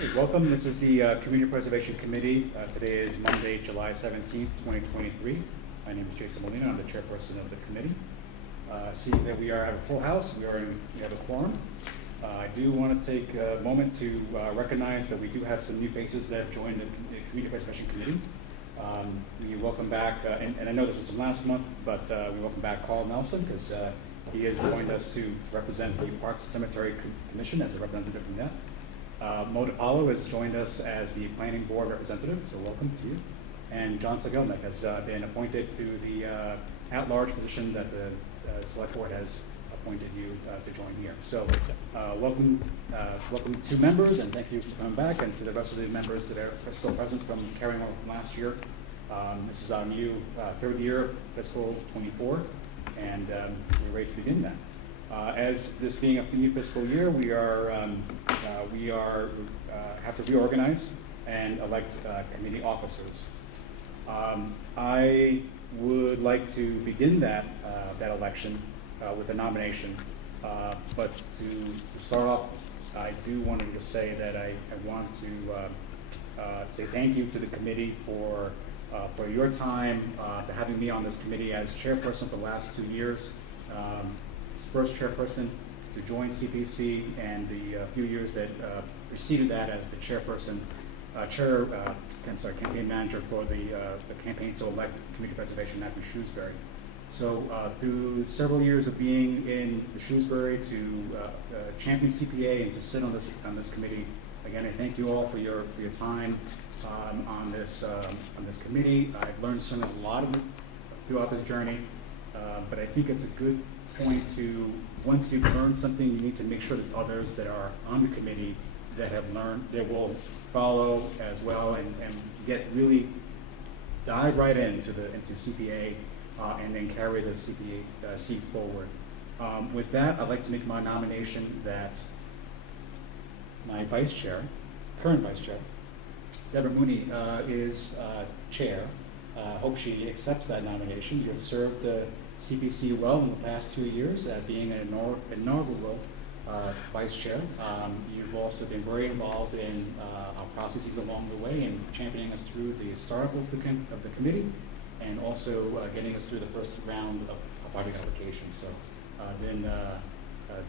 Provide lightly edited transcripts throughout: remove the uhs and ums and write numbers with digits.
Hey, welcome. This is the Community Preservation Committee. Today is Monday, July 17th, 2023. My name is Jason Molina. I'm the chairperson of the committee. Seeing that we have a full house, we have a quorum. I do want to take a moment to recognize that we do have some new faces that have joined the Community Preservation Committee. We welcome back, and I know this was from last month, but we welcome back Carl Nelson because he has joined us to represent the Parks and Cemetery Commission as a representative from that. Mo DiPaolo has joined us as the Planning Board representative, so welcome to you. And John Segelnik has been appointed to the at-large position that the Select Board has appointed you to join here. So welcome to members, and thank you for coming back, and to the rest of the members that are still present from carrying on from last year. This is our new third year, fiscal 24, and we're ready to begin that. As this being a new fiscal year, we have to reorganize and elect committee officers. I would like to begin that election with a nomination, but to start off, I do want to just say that I want to say thank you to the committee for your time, to having me on this committee as chairperson for the last 2 years. First chairperson to join CPC, and the few years that preceded that as the chairperson, campaign manager for the campaign to elect Community Preservation Matthew Shrewsbury. So through several years of being in the Shrewsbury to champion CPA and to sit on this committee, again, I thank you all for your time on this committee. I've learned a lot of it throughout this journey, but I think it's a good point to, once you've learned something, you need to make sure there's others that are on the committee that have learned, that will follow as well, and dive right into CPA and then carry the CPA seat forward. With that, I'd like to make my nomination that my current vice chair, Deborah Mooney, is chair. Hope she accepts that nomination. You have served the CPC well in the past 2 years, being an inaugural vice chair. You've also been very involved in our processes along the way and championing us through the startup of the committee, and also getting us through the first round of project applications. So I've been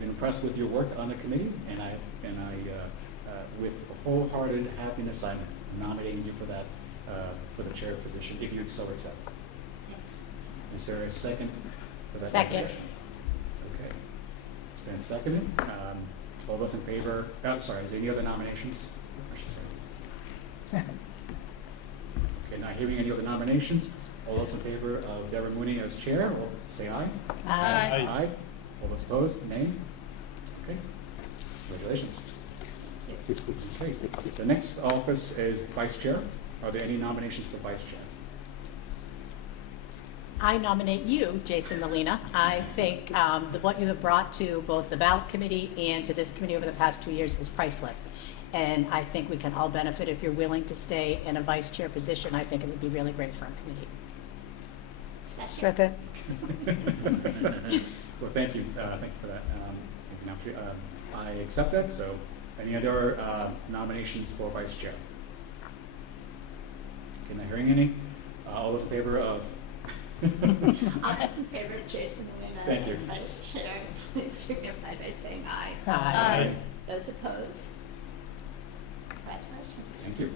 impressed with your work on the committee, and I with wholehearted happiness, I'm nominating you for that for the chair position, if you'd so accept. Yes. Is there a second for that? Second. nomination? Okay. It's been seconded. All those in favor, is there any other nominations? I should say. Okay, not hearing any other nominations. All those in favor of Deborah Mooney as chair, will say aye. Aye. Aye. All those opposed, nay. Okay. Congratulations. Okay. The next office is vice chair. Are there any nominations for vice chair? I nominate you, Jason Molina. I think what you have brought to both the ballot committee and to this committee over the past 2 years is priceless. And I think we can all benefit if you're willing to stay in a vice chair position. I think it would be really great for our committee. Second. Well, thank you. Thank you for that. Thank you, I accept that. So, any other nominations for vice chair? Okay, not hearing any. All those in favor of? All those in favor of Jason Molina Thank you. as vice chair, please signify by saying aye. Aye. Those opposed? Congratulations. Thank you.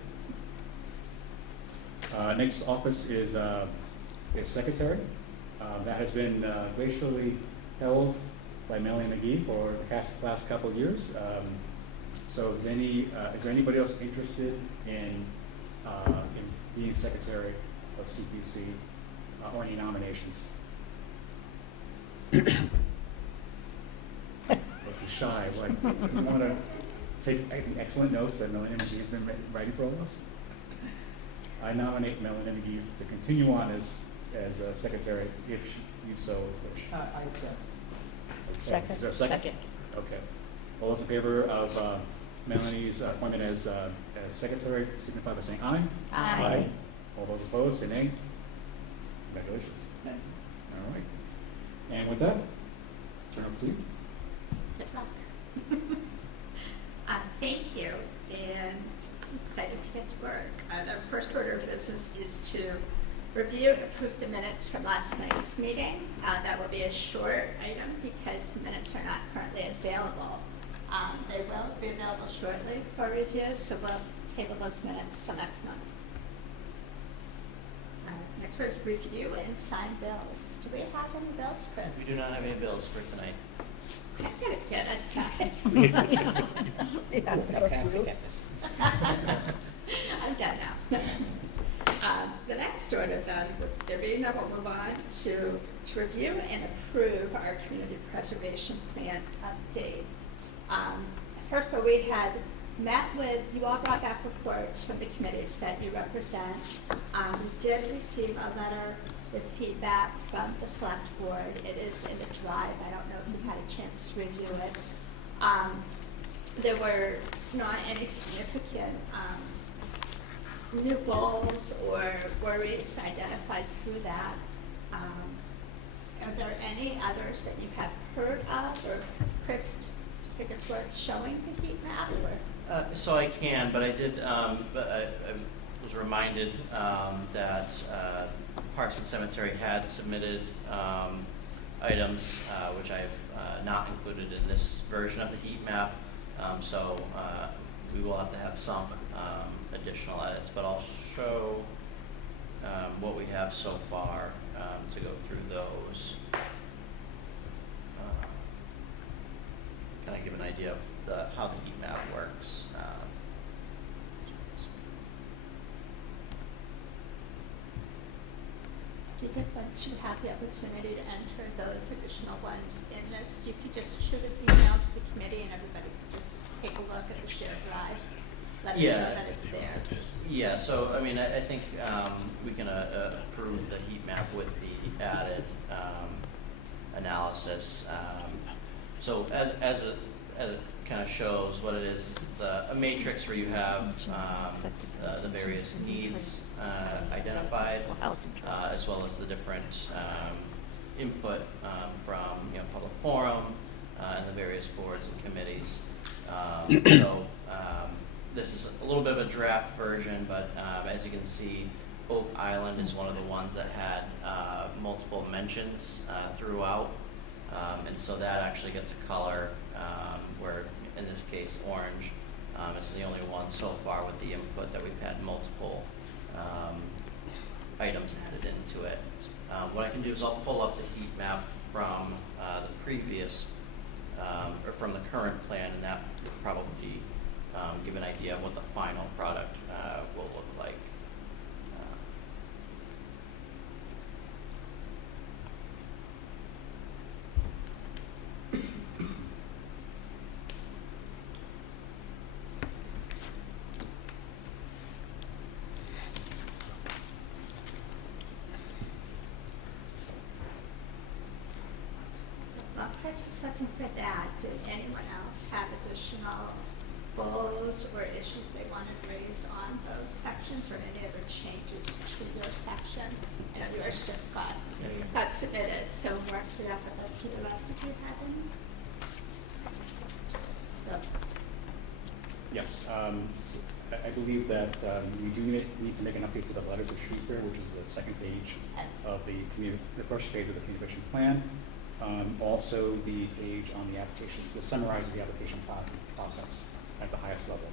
Next office is secretary. That has been graciously held by Melanie McGee for the last couple of years. So is there anybody else interested in being secretary of CPC, or any nominations? Don't be shy. Like, you want to take excellent notes that Melanie McGee has been writing for all of us? I nominate Melanie McGee to continue on as secretary, if you so wish. I accept. Second. Is there a second? Okay. All those in favor of Melanie's appointment as secretary, signify by saying aye. Aye. All those opposed, say nay. Congratulations. Thank All right. And with that, turn over to you. Good luck. Thank you. And get to work. The first order of business is to review and approve the minutes from last night's meeting. That will be a short item because the minutes are not currently available. They will be available shortly for review, so we'll table those minutes till next month. Next is review and sign bills. Do we have any bills, Chris? We do not have any bills for tonight. I'm gonna get us started. Fantastic at this. I'm done now. The next order then, with there being none, we'll move on to review and approve our community preservation plan update. First of all, we had met with, you all brought back reports from the committees that you represent. We did receive a letter with feedback from the select board. It is in the drive. I don't know if you had a chance to review it. There were not any significant new goals or worries identified through that. Are there any others that you have heard of, or Chris, do you think it's worth showing the heat map? Or? So I can, but I did, but I was reminded that Parks and Cemetery had submitted items which I have not included in this version of the heat map. So we will have to have some additional edits, but I'll show what we have so far to go through those. Kind of give an idea of how the heat map works. Do you think once you have the opportunity to enter those additional ones in this, you could just shoot an email to the committee and everybody could just take a look at the shared drive? Let us know that it's there. Yeah, so I mean, I think we can approve the heat map with the added analysis. So as it kind of shows what it is, it's a matrix where you have the various needs identified, as well as the different input from public forum and the various boards and committees. So this is a little bit of a draft version, but as you can see, Oak Island is one of the ones that had multiple mentions throughout, and so that actually gets a color where, in this case, orange is the only one so far with the input that we've had multiple items added into it. What I can do is I'll pull up the heat map from the previous, or from the current plan, and that will probably give an idea of what the final product will look like. Well, Chris is looking for that. Did anyone else have additional goals or issues they wanted raised on those sections, or any other changes to your section? I know yours just got submitted, so work through that, but do the rest of you have any? So, Yes, I believe that we do need to make an update to the letter to Shrewsbury, which is the second page of the first page of the communication plan. Also, the page on the application that summarizes the application process at the highest level.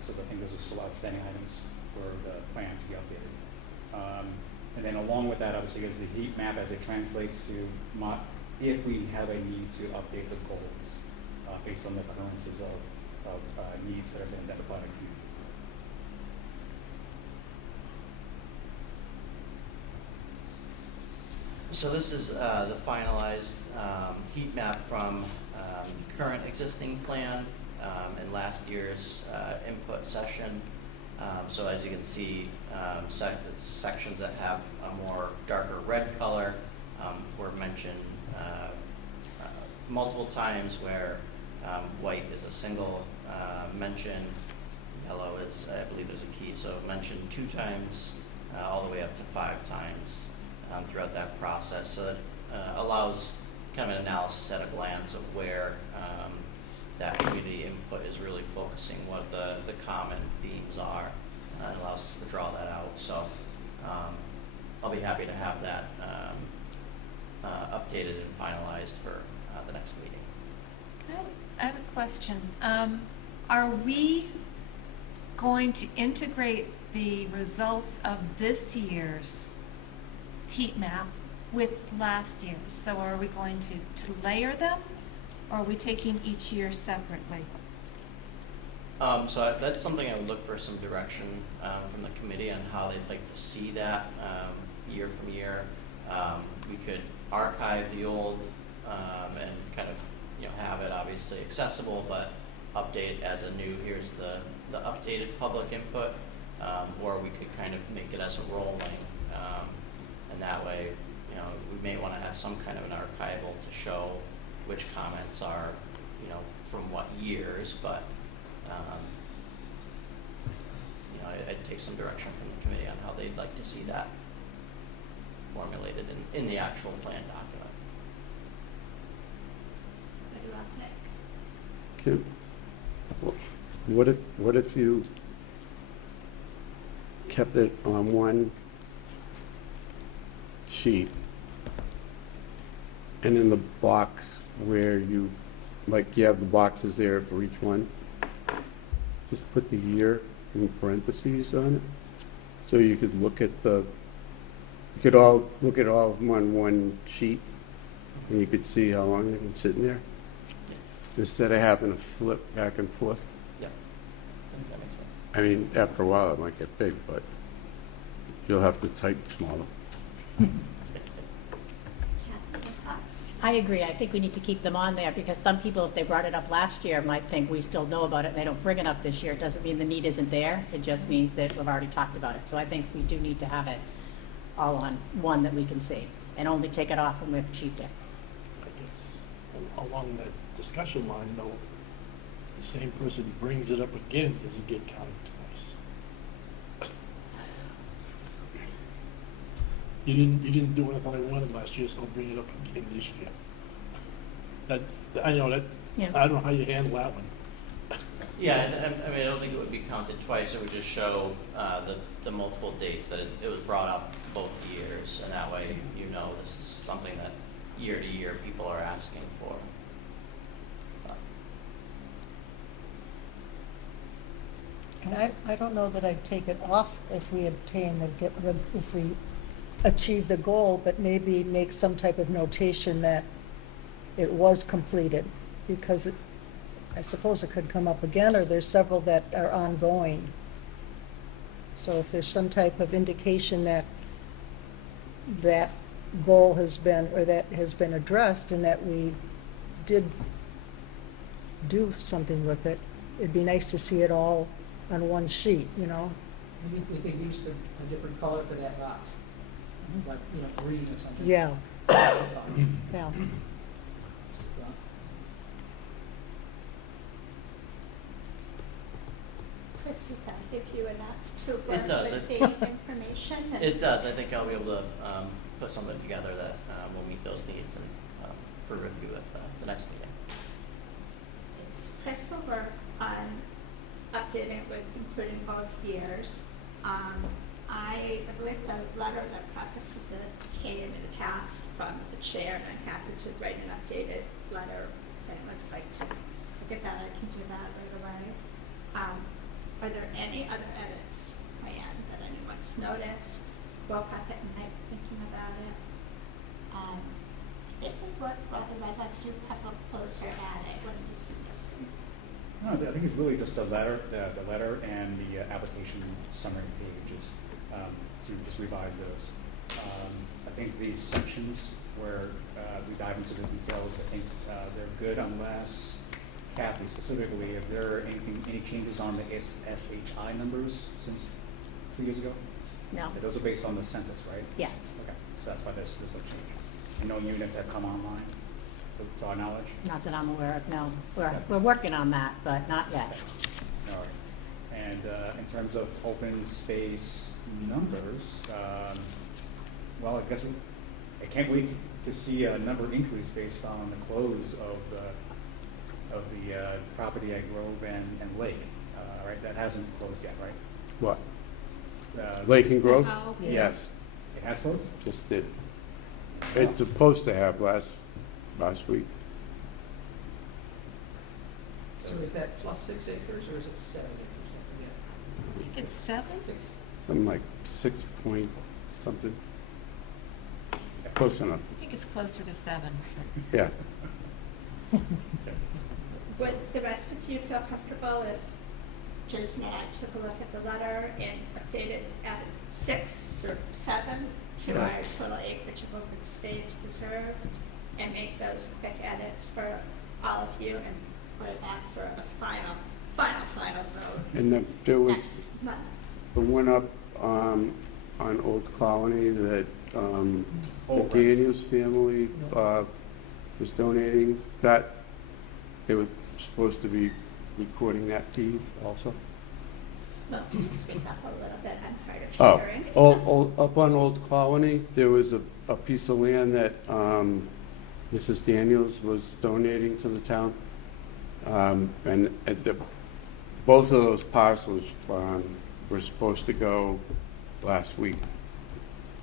So I think those are still outstanding items for the plan to be updated. And then along with that, obviously, is the heat map as it translates to if we have a need to update the goals based on the occurrences of needs that have been identified in the community. So this is the finalized heat map from the current existing plan and last year's input session. So as you can see, sections that have a more darker red color were mentioned multiple times, where white is a single mention, yellow is, I believe, there's a key, so mentioned 2 times all the way up to 5 times throughout that process. So that allows kind of an analysis at a glance of where that community input is really focusing, what the common themes are It allows us to draw that out, so, I'll be happy to have that, updated and finalized for, the next meeting. I have a question. Are we going to integrate the results of this year's heat map with last year's? So are we going to layer them, or are we taking each year separately? That's something I would look for some direction from the committee on how they'd like to see that year from year. We could archive the old and kind of have it obviously accessible, but update as a new. Here's the updated public input, or we could kind of make it as a rolling, and that way we may want to have some kind of an archival to show which comments are from what years, but. I'd take some direction from the committee on how they'd like to see that formulated in the actual plan document. What do you want, Nick? What if you kept it on one sheet, and in the box where you have the boxes there for each one, just put the year in parentheses on it, so you could look at you could all look at all of them on one sheet, and you could see how long they've been sitting there, instead of having to flip back and forth. Yep, I think that makes sense. I mean, after a while, it might get big, but you'll have to type smaller. Kathy, your thoughts? I agree. I think we need to keep them on there because some people, if they brought it up last year, might think we still know about it and they don't bring it up this year. It doesn't mean the need isn't there. It just means that we've already talked about it. So I think we do need to have it all on one that we can see and only take it off when we've achieved it. I guess along that discussion line, though, the same person brings it up again, does it get counted twice? You didn't do anything I wanted last year, so I'll bring it up again this year. I know that. Yeah. I don't know how you handle that one. Yeah, I mean, I don't think it would be counted twice. It would just show the multiple dates that it was brought up both years, and that way this is something that year to year people are asking for. And I don't know that I'd take it off if we if we achieve the goal, but maybe make some type of notation that it was completed, because I suppose it could come up again, or there's several that are ongoing. So if there's some type of indication that that goal has been, or that has been addressed, and that we did do something with it, it'd be nice to see it all on one sheet, Maybe we could use a different color for that box, like, green or something. Yeah, yeah. Chris, does that give you enough to work does. with the information? It does. I think I'll be able to put something together that will meet those needs and for review at the next meeting. Yes, Chris will work on updating it with including both years. I believe the letter that prefaces it came in the past from the chair, and I'm happy to write an updated letter if anyone would like to get that. I can do that right away. Are there any other edits planned that anyone's noticed? Woke up at night thinking about it. I think what I'd like to do, have a closer at it. What do you see missing? No, I think it's really just the letter and the application summary pages, to just revise those. I think these sections where we dive into the details, I think they're good unless, Kathy specifically, if there are any changes on the SHI numbers since 2 years ago? No? Those are based on the census, right? Yes. Okay, so that's why there's a change. And no units have come online, to our knowledge? Not that I'm aware of, no. Okay. We're working on that, but not yet. All right. And in terms of open space numbers, well, I guess I can't wait to see a number increase based on the close of the property at Grove and Lake, right? That hasn't closed yet, right? What? Lake and Grove? Oh, Yeah. Yes, It has closed? just did. It's supposed to have last week. So is that plus 6 acres or is it 7 acres? I I think it's 7? forget. 6. Something like 6 point something. Close enough, I think it's closer to 7. yeah. Would the rest of you feel comfortable if Jason and I took a look at the letter and updated, added 6 or 7 to Yeah. our total acreage of open space preserved, and make those quick edits for all of you and put it back for a final vote And there was next month? the one up on Old Colony that the Oh, right. Daniels family was donating. That, they were supposed to be recording that deed also. Well, can you speak up a little bit? I'm hard of Oh, hearing. up on Old Colony, there was a piece of land that Mrs. Daniels was donating to the town. And both of those parcels were supposed to go last week,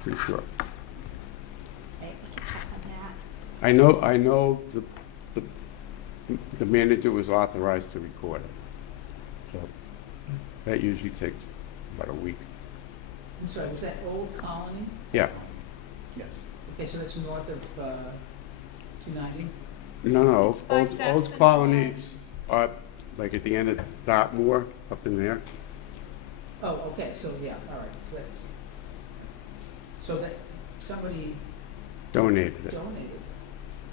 pretty sure. Okay, we can check on that. I know the manager was authorized to record it. So that usually takes about a week. I'm sorry, was that Old Colony? Yeah, Yes. Okay, so that's north of 290? no, It's by Old Saxon Colony's up, like at the end of Dartmoor, up in there. Oh, okay, so yeah, all right, so that's, so that somebody Donated it. donated.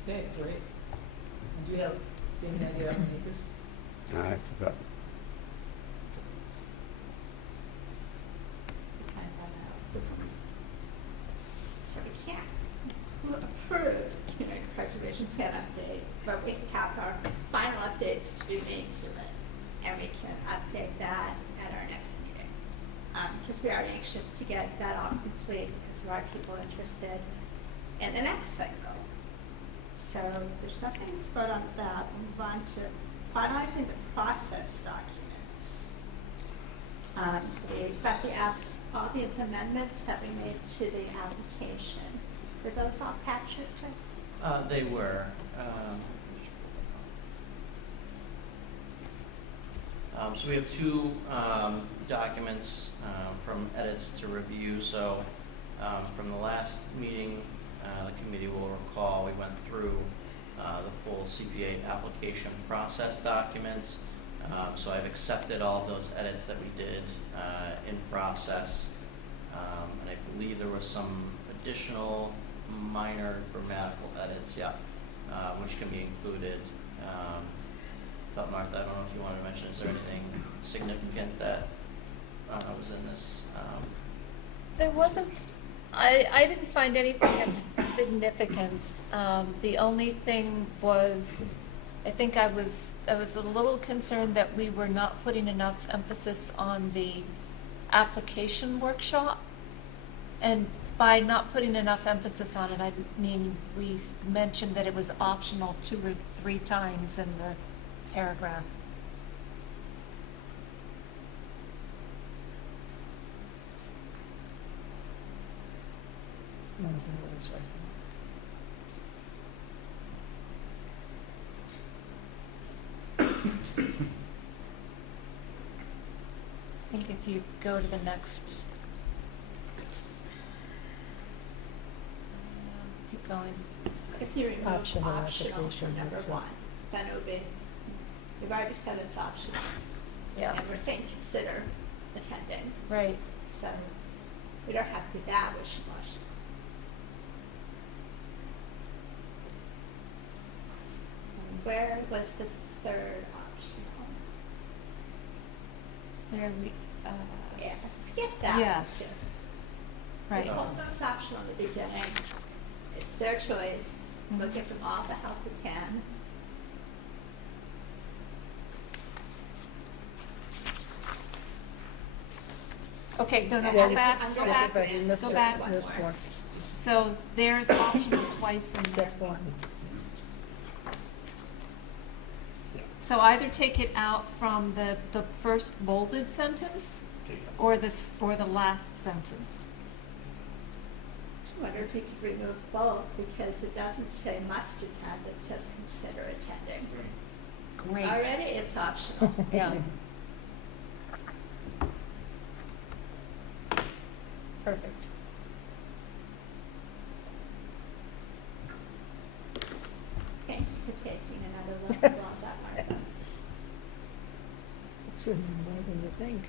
Okay, great. And do you have any idea how many acres? I forgot. Find that out. So we can't approve community preservation plan update, but we have our final updates to be made to it. And we can update that at our next meeting. Because we are anxious to get that all complete because there are people interested in the next cycle. So there's nothing to vote on that. We'll move on to finalizing the process documents. We've got all these amendments that we made to the application. Were those all captured, Chris? They were. So we have two documents from edits to review. So from the last meeting, the committee will recall we went through the full CPA application process documents. So I've accepted all of those edits that we did in process. And I believe there was some additional minor grammatical edits, which can be included. But Martha, I don't know if you wanted to mention, is there anything significant that was in this? There wasn't, I didn't find anything of significance. The only thing was, I think I was a little concerned that we were not putting enough emphasis on the application workshop. And by not putting enough emphasis on it, I mean, we mentioned that it was optional 2 or 3 times in the paragraph. I think if you go to the next, keep going. If you remove Optional optional from application, number workshop. 1, then it would be, we've already said it's optional. Yeah, And we're saying consider attending, right. so we don't have to be that wishy-washy. And where was the third optional? There we, Yeah, skip that. one, yes. too. Right. We told them it's optional in the beginning. It's their choice. We'll give them all the help we can. Okay, no, Yeah, go you- back, I'm go gonna back, have to Missed go it. back. one Missed more. one. So there's optional twice in there. Step one. So either take it out from the first bolded sentence, take it. or the last sentence? I wonder if you could remove both, because it doesn't say must attend, it says consider attending. Great. Already, it's optional. Yeah. Perfect. Thank you for taking another look at all that, Martha. It's more than you think.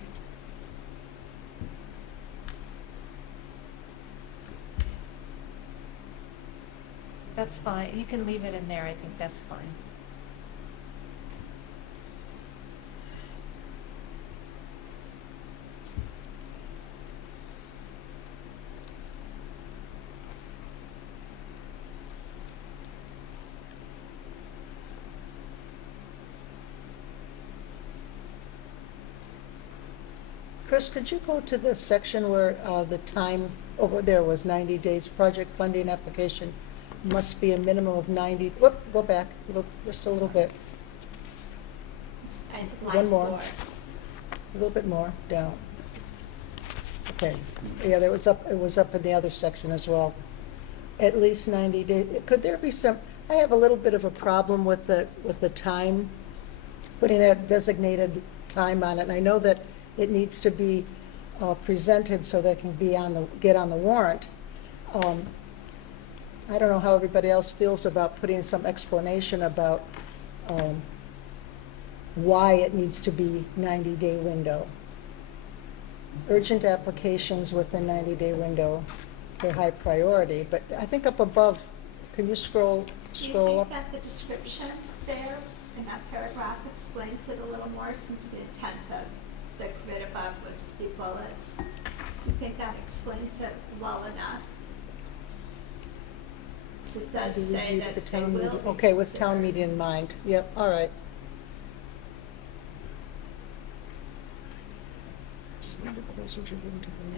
That's fine. You can leave it in there. I think that's fine. Chris, could you go to the section where the time over there was 90 days, project funding application must be a minimum of 90, whoop, go back, just a little bit, And One line more. 4. a little bit more, down. Okay, yeah, it was up in the other section as well. At least 90 days, could there be some, I have a little bit of a problem with the time, putting a designated time on it, and I know that it needs to be presented so that it can get on the warrant. I don't know how everybody else feels about putting some explanation about why it needs to be 90-day window. Urgent applications within 90-day window, they're high priority, but I think up above, can you scroll Do you up? think that the description there in that paragraph explains it a little more, since the intent of the grid above was to be bullets? Do you think that explains it well enough? So it does Maybe say review that the they town will meeting. be Okay, with town considered. meeting in mind, yep, all right. I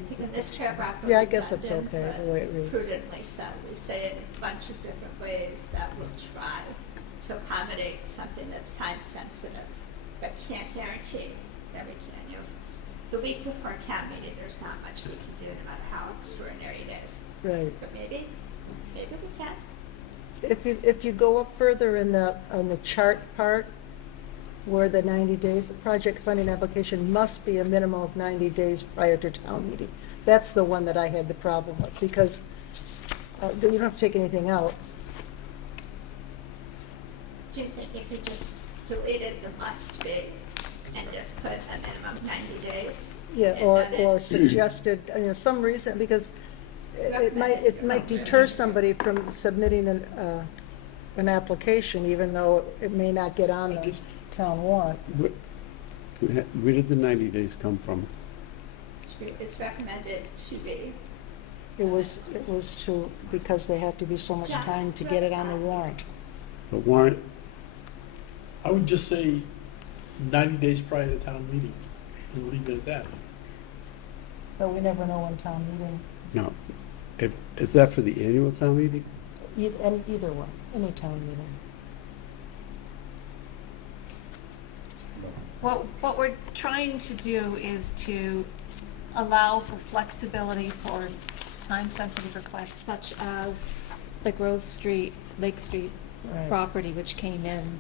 think in this paragraph. Yeah, I we've guess done it's them, okay, but the way it reads. Prudently said, we say it in a bunch of different ways that will try to accommodate something that's time sensitive, but can't guarantee that we can. You know, if it's the week before town meeting, there's not much we can do, no matter how extraordinary it is. Right. But maybe we can. If you go up further on the chart part, where the 90 days, the project funding application must be a minimum of 90 days prior to town meeting. That's the one that I had the problem with, because you don't have to take anything out. Do you think if you just deleted the must be and just put a minimum of 90 days? Yeah, and or then it's suggested, some reason, because it might deter somebody from submitting an application, even though it may not get on the town warrant. Where did the 90 days come from? It's recommended to be. It was because they had to be so much time to get it on the warrant. The warrant, I would just say 90 days prior to town meeting and leave it at that. But we never know when town meeting, no. Is that for the annual town meeting? either one, any town meeting. What we're trying to do is to allow for flexibility for time-sensitive requests such as the Grove Street, Lake Street Right. property, which came in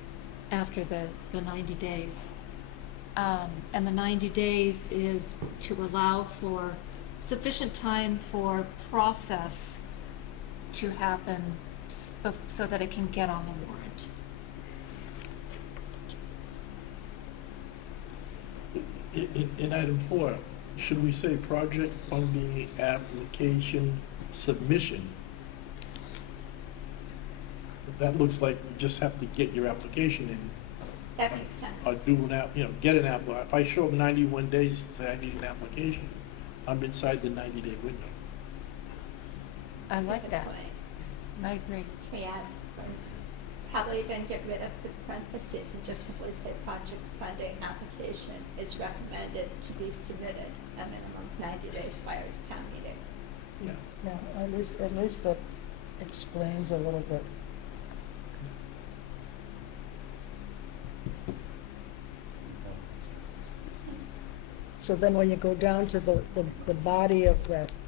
after the 90 days. And the 90 days is to allow for sufficient time for process to happen so that it can get on the warrant. In item 4, should we say project funding application submission? That looks like you just have to get your application in, That makes sense. or do get an app. If I show up 91 days and say I need an application, I'm inside the 90-day window. I That's a like good that. point. I agree. Can we add, probably then get rid of the parentheses and just simply say project funding application is recommended to be submitted a minimum of 90 days prior to town meeting. Yeah. Yeah, at least that explains a little bit. So then when you go down to the body of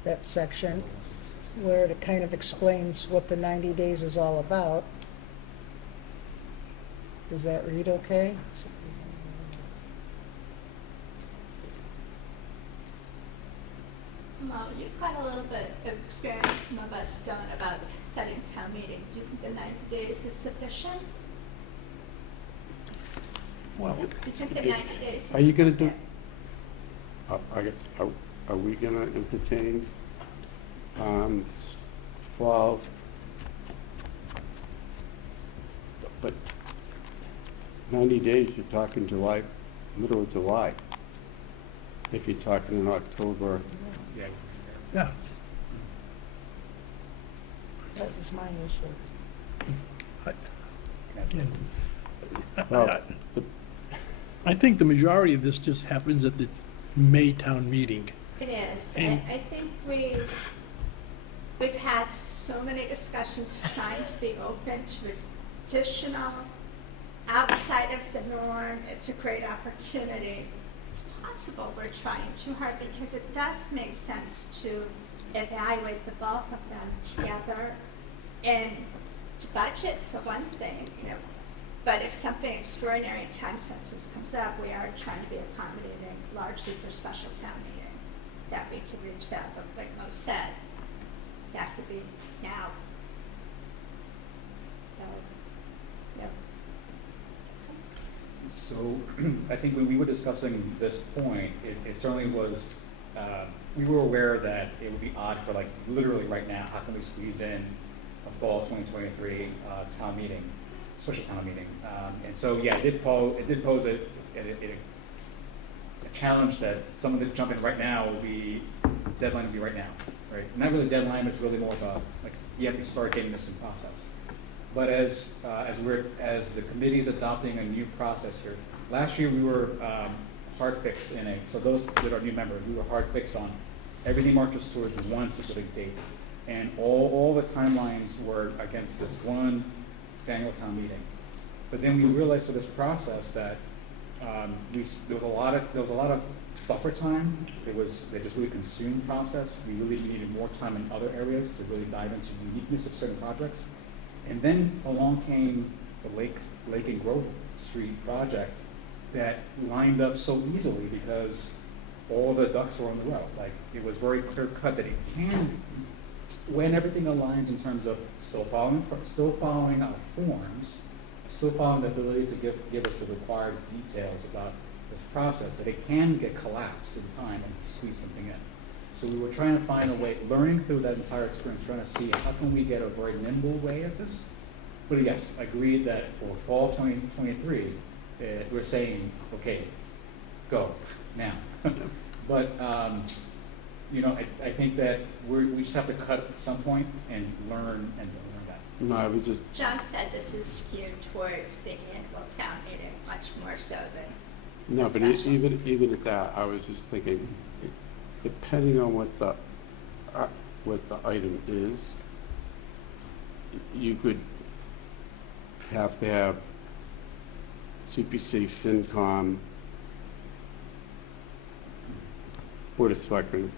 that section, where it kind of explains what the 90 days is all about, does that read okay? Well, you've got a little bit of experience, some of us don't, about setting town meeting. Do you think the 90 days is sufficient? Well, Do you think the 90 days is? Are you gonna do- appropriate? I guess, are we gonna entertain, fall? But 90 days, you're talking July, middle of July. If you're talking in October, Yeah. yeah, That was my issue. again, well, I think the majority of this just happens at the May town meeting. It is. And- I think we've had so many discussions trying to be open to additional, outside of the norm. It's a great opportunity. It's possible we're trying too hard because it does make sense to evaluate the bulk of them together and to budget for one thing, you know. But if something extraordinary and time sensitive comes up, we are trying to be accommodating largely for special town meeting, that we could reach that. But like Mo said, that could be now. Yep. So, I think when we were discussing this point, it certainly was, we were aware that it would be odd for like literally right now, how can we squeeze in a fall 2023 town meeting, special town meeting? And so, yeah, it did pose a challenge that someone that jump in right now will be, deadline will be right now, right? Not really a deadline, it's really more of a, like, you have to start getting this in process. But as the committee is adopting a new process here, last year we were hard fixed so those that are new members, we were hard fixed on everything marches towards one specific date. And all the timelines were against this one annual town meeting. But then we realized through this process that there was a lot of buffer time. They just really consumed process. We really needed more time in other areas to really dive into the uniqueness of certain projects. And then along came the Lake and Grove Street project that lined up so easily because all the ducks were on the road. Like, it was very clear cut that it can, when everything aligns in terms of still following our forms, still following the ability to give us the required details about this process, that it can get collapsed in time and squeeze something in. So we were trying to find a way, learning through that entire experience, trying to see how can we get a very nimble way at this. But yes, agreed that for fall 2023, we're saying, okay, go now. But I think that we just have to cut at some point and learn that. no, I was just, John said this is skewed towards the annual town meeting, much more so than no, the but special. even at that, I was just thinking, depending on what the item is, you could have to have CPC, FinCom, Board of Selectmen,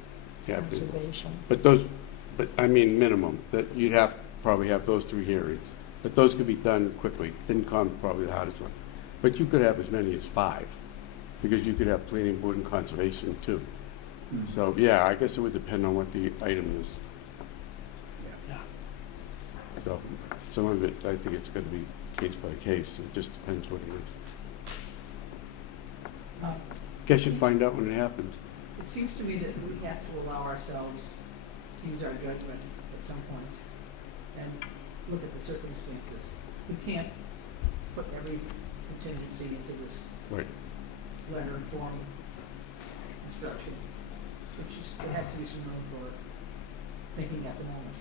Conservation. but I mean, minimum, that you'd have, probably have those 3 hearings. But those could be done quickly. FinCom probably the hardest one. But you could have as many as 5, because you could have planning board and conservation too. So, yeah, I guess it would depend on what the item is. Yeah. So, some of it, I think it's gonna be case by case. It just depends what it is. Guess you'd find out when it happens. It seems to me that we have to allow ourselves to use our judgment at some points and look at the circumstances. We can't put every contingency into this Right. letter and form instruction. It's just, there has to be some room for thinking at the moment.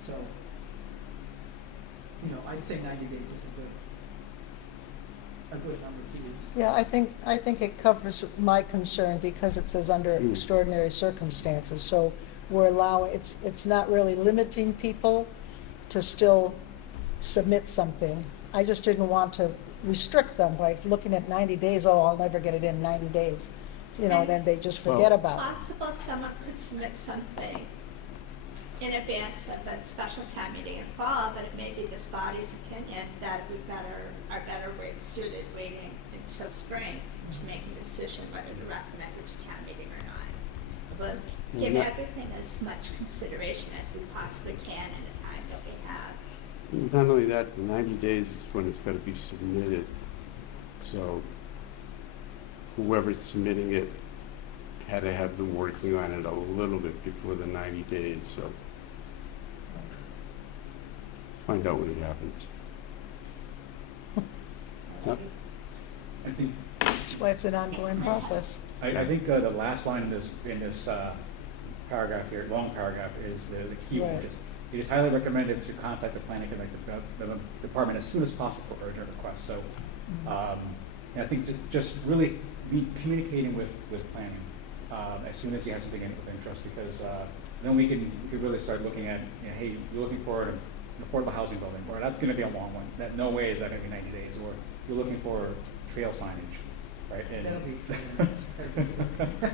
So, I'd say 90 days is a good number to use. Yeah, I think it covers my concern because it says under Mm. extraordinary circumstances. So we're allowing, it's not really limiting people to still submit something. I just didn't want to restrict them by looking at 90 days, oh, I'll never get it in 90 days. then they just forget about it. Possible someone could submit something in advance of a special town meeting in fall, but it may be this body's opinion that are better suited waiting until spring to make a decision whether to recommend it to town meeting or not. We'll give Yeah. everything as much consideration as we possibly can in the time that we have. Not only that, the 90 days is when it's got to be submitted. So whoever's submitting it had to have been working on it a little bit before the 90 days, so find out when it happens. Yep. I think, That's why it's an ongoing process. I think the last line in this paragraph here, long paragraph, is the key Right. word. It is highly recommended to contact the planning department as soon as possible for urgent requests. So, I think just really be communicating with planning as soon as you have something of interest, because then we could really start looking at, hey, you're looking for an affordable housing building, or that's going to be a long one. That no way is that going to be 90 days, or you're looking for trail signage, right? And That'll be, that's,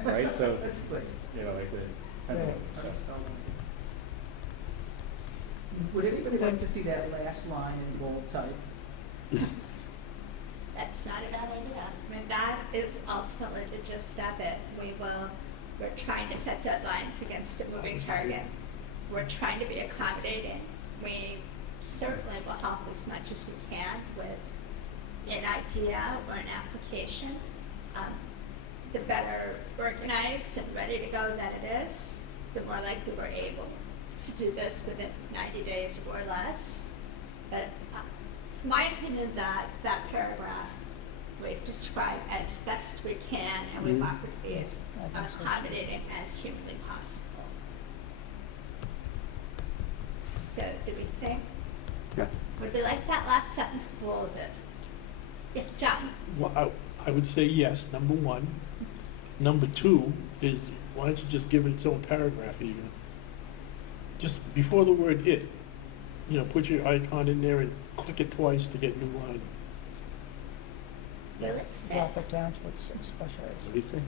right, so that's good. like the depends on Right. it, so. Would anybody like to see that last line in bold type? That's not a bad idea. I mean, that is ultimately the gist of it. We're trying to set deadlines against a moving target. We're trying to be accommodating. We certainly will help as much as we can with an idea or an application. The better organized and ready to go that it is, the more likely we're able to do this within 90 days or less. But it's my opinion that that paragraph we've described as best we can, and we've offered to be as I think so, too. accommodating as humanly possible. So do we think, Yeah. would we like that last sentence bolded? Yes, John? Well, I would say yes, number one. Number two is, why don't you just give it its own paragraph even? Just before the word "it," put your icon in there and click it twice to get a new line. Will it fit? Drop it down to its What specialized. do you think?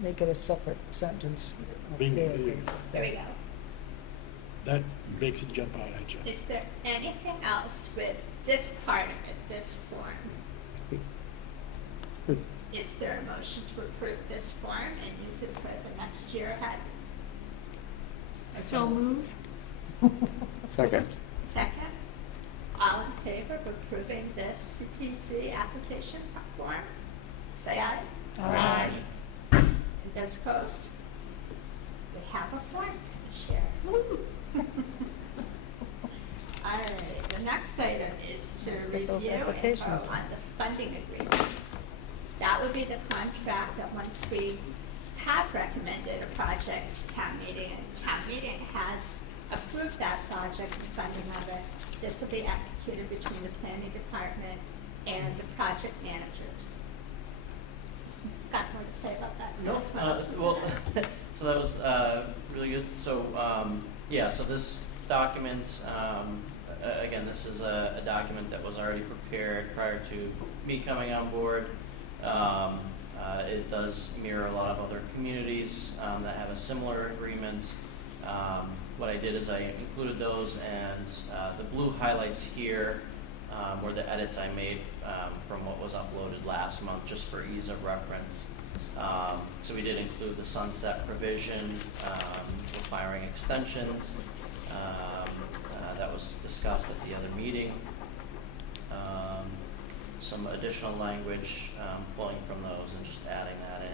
Make it a separate sentence. Bing, There. bing. There we go. That makes it jump out at you. Is there anything else with this part of it, this form? Good. Is there a motion to approve this form and use it for the next year ahead? So move. Second. Second? All in favor of approving this CPC application form? Say aye. Aye. And those opposed? We have a form this year. All right, the next item is to Let's get review those and vote applications on the funding agreements. That would be the contract that once we have recommended a project to town meeting, and town meeting has approved that project and funding of it, this will be executed between the planning department and the project managers. Got more to say about that? No, Chris? What else is well, there? so that was really good. So, so this document, again, this is a document that was already prepared prior to me coming on board. It does mirror a lot of other communities that have a similar agreement. What I did is I included those, and the blue highlights here were the edits I made from what was uploaded last month, just for ease of reference. So we did include the sunset provision, requiring extensions. That was discussed at the other meeting. Some additional language pulling from those and just adding that in.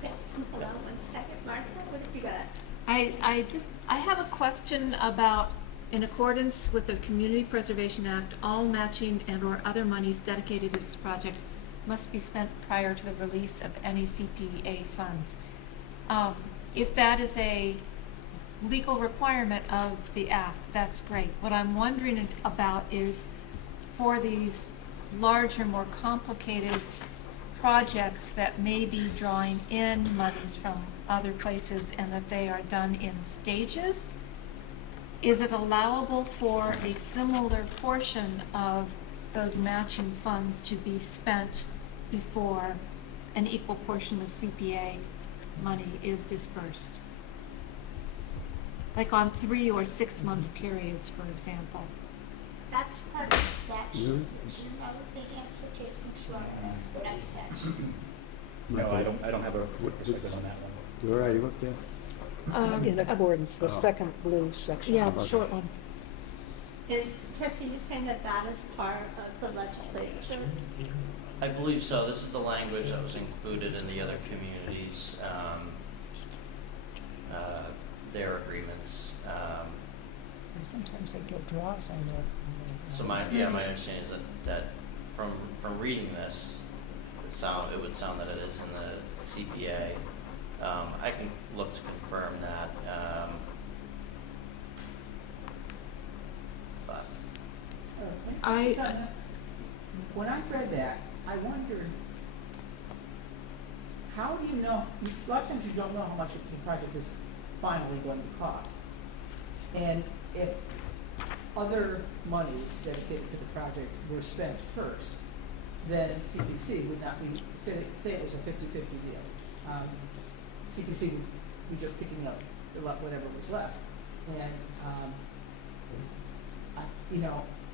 Chris, hold on 1 second. Martha, what have you got? I have a question about, in accordance with the Community Preservation Act, all matching and/or other monies dedicated to this project must be spent prior to the release of any CPA funds. If that is a legal requirement of the act, that's great. What I'm wondering about is, for these larger, more complicated projects that may be drawing in monies from other places and that they are done in stages, is it allowable for a similar portion of those matching funds to be spent before an equal portion of CPA money is dispersed? Like on 3 or 6 month periods, for example? That's part of the statute. Yeah. Do you know the answer, Jason? Do you want to ask the next statute? No, I don't have a perspective on that one. Where are you up there? In accordance, the second blue section. Yeah, the short one. Is, Chris, are you saying that that is part of the legislature? I believe so. This is the language that was included in the other communities, their agreements. And sometimes they get draws on their. So my understanding is that from reading this, it would sound that it is in the CPA. I can look to confirm that. But When I read that, I wondered, how do you know, because a lot of times you don't know how much your project is finally going to cost. And if other monies dedicated to the project were spent first, then CPC would not be, say it was a 50-50 deal. CPC would be just picking up whatever was left. And,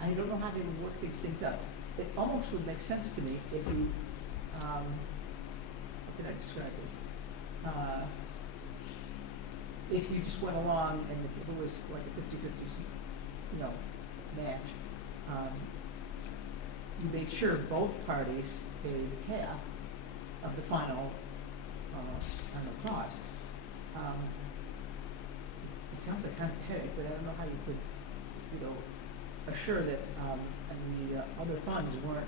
I don't know how they would work these things out. It almost would make sense to me if you, how can I describe this? If you just went along and if it was like a 50-50, match, you made sure both parties paid half of the final, cost. It sounds like kind of a headache, but I don't know how you could, assure that, the other funds weren't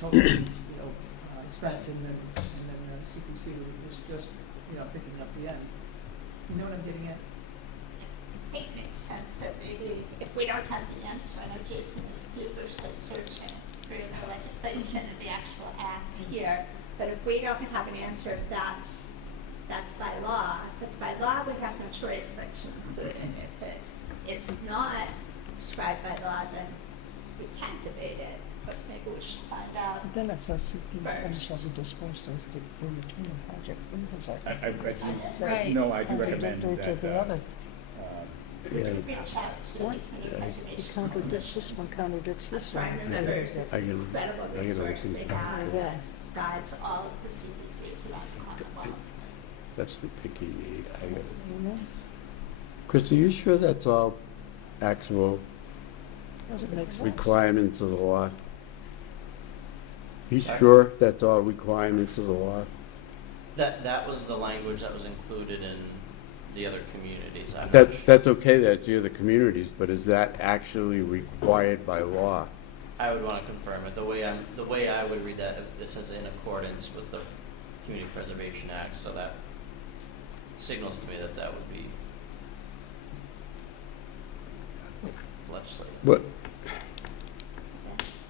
totally, spent and then CPC was just, picking up the end. You know what I'm getting at? I think it makes sense that maybe if we don't have the answer, I know Jason is feverishly searching through the legislation and the actual act here, but if we don't have an answer, if that's by law. If it's by law, we have no choice but to include it. If it is not prescribed by law, then we can't debate it, but maybe we should find out. Then it says CP funds First. shall be dispersed as the for return project funds. It's like, Right. No, I do and they recommend don't do it to the that, other. We can reach out to the What? community It preservation. contradicts, this one contradicts this one. Prime members, it's I an get it. incredible I get it. resource we have, Yeah. guides all of the CPCs around the Commonwealth. That's the picky me. I got it. You know? Chris, are you sure that's all actual Doesn't make sense. requirements of the law? You sure that's all requirements of the law? that was the language that was included in the other communities. I'm not sure. That's okay, that's the other communities, but is that actually required by law? I would want to confirm it. The way I would read that, it says in accordance with the Community Preservation Act, so that signals to me that that would be legislative. What,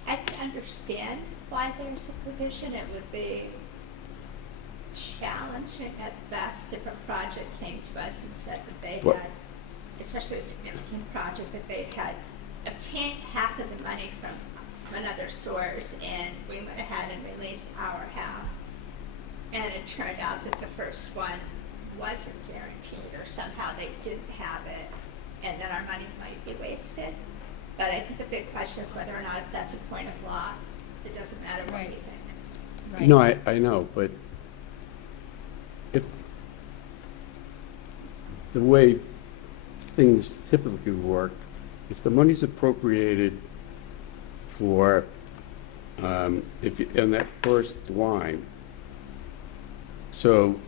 I can understand why there's a provision. It would be challenging at best if a project came to us and said that they What? had, especially a significant project, that they had obtained half of the money from another source and we went ahead and released our half. And it turned out that the first one wasn't guaranteed or somehow they didn't have it and then our money might be wasted. But I think the big question is whether or not if that's a point of law, it doesn't matter what we Right. think. Right. no, I know, but if the way things typically work, if the money's appropriated for, if you, in that first line, so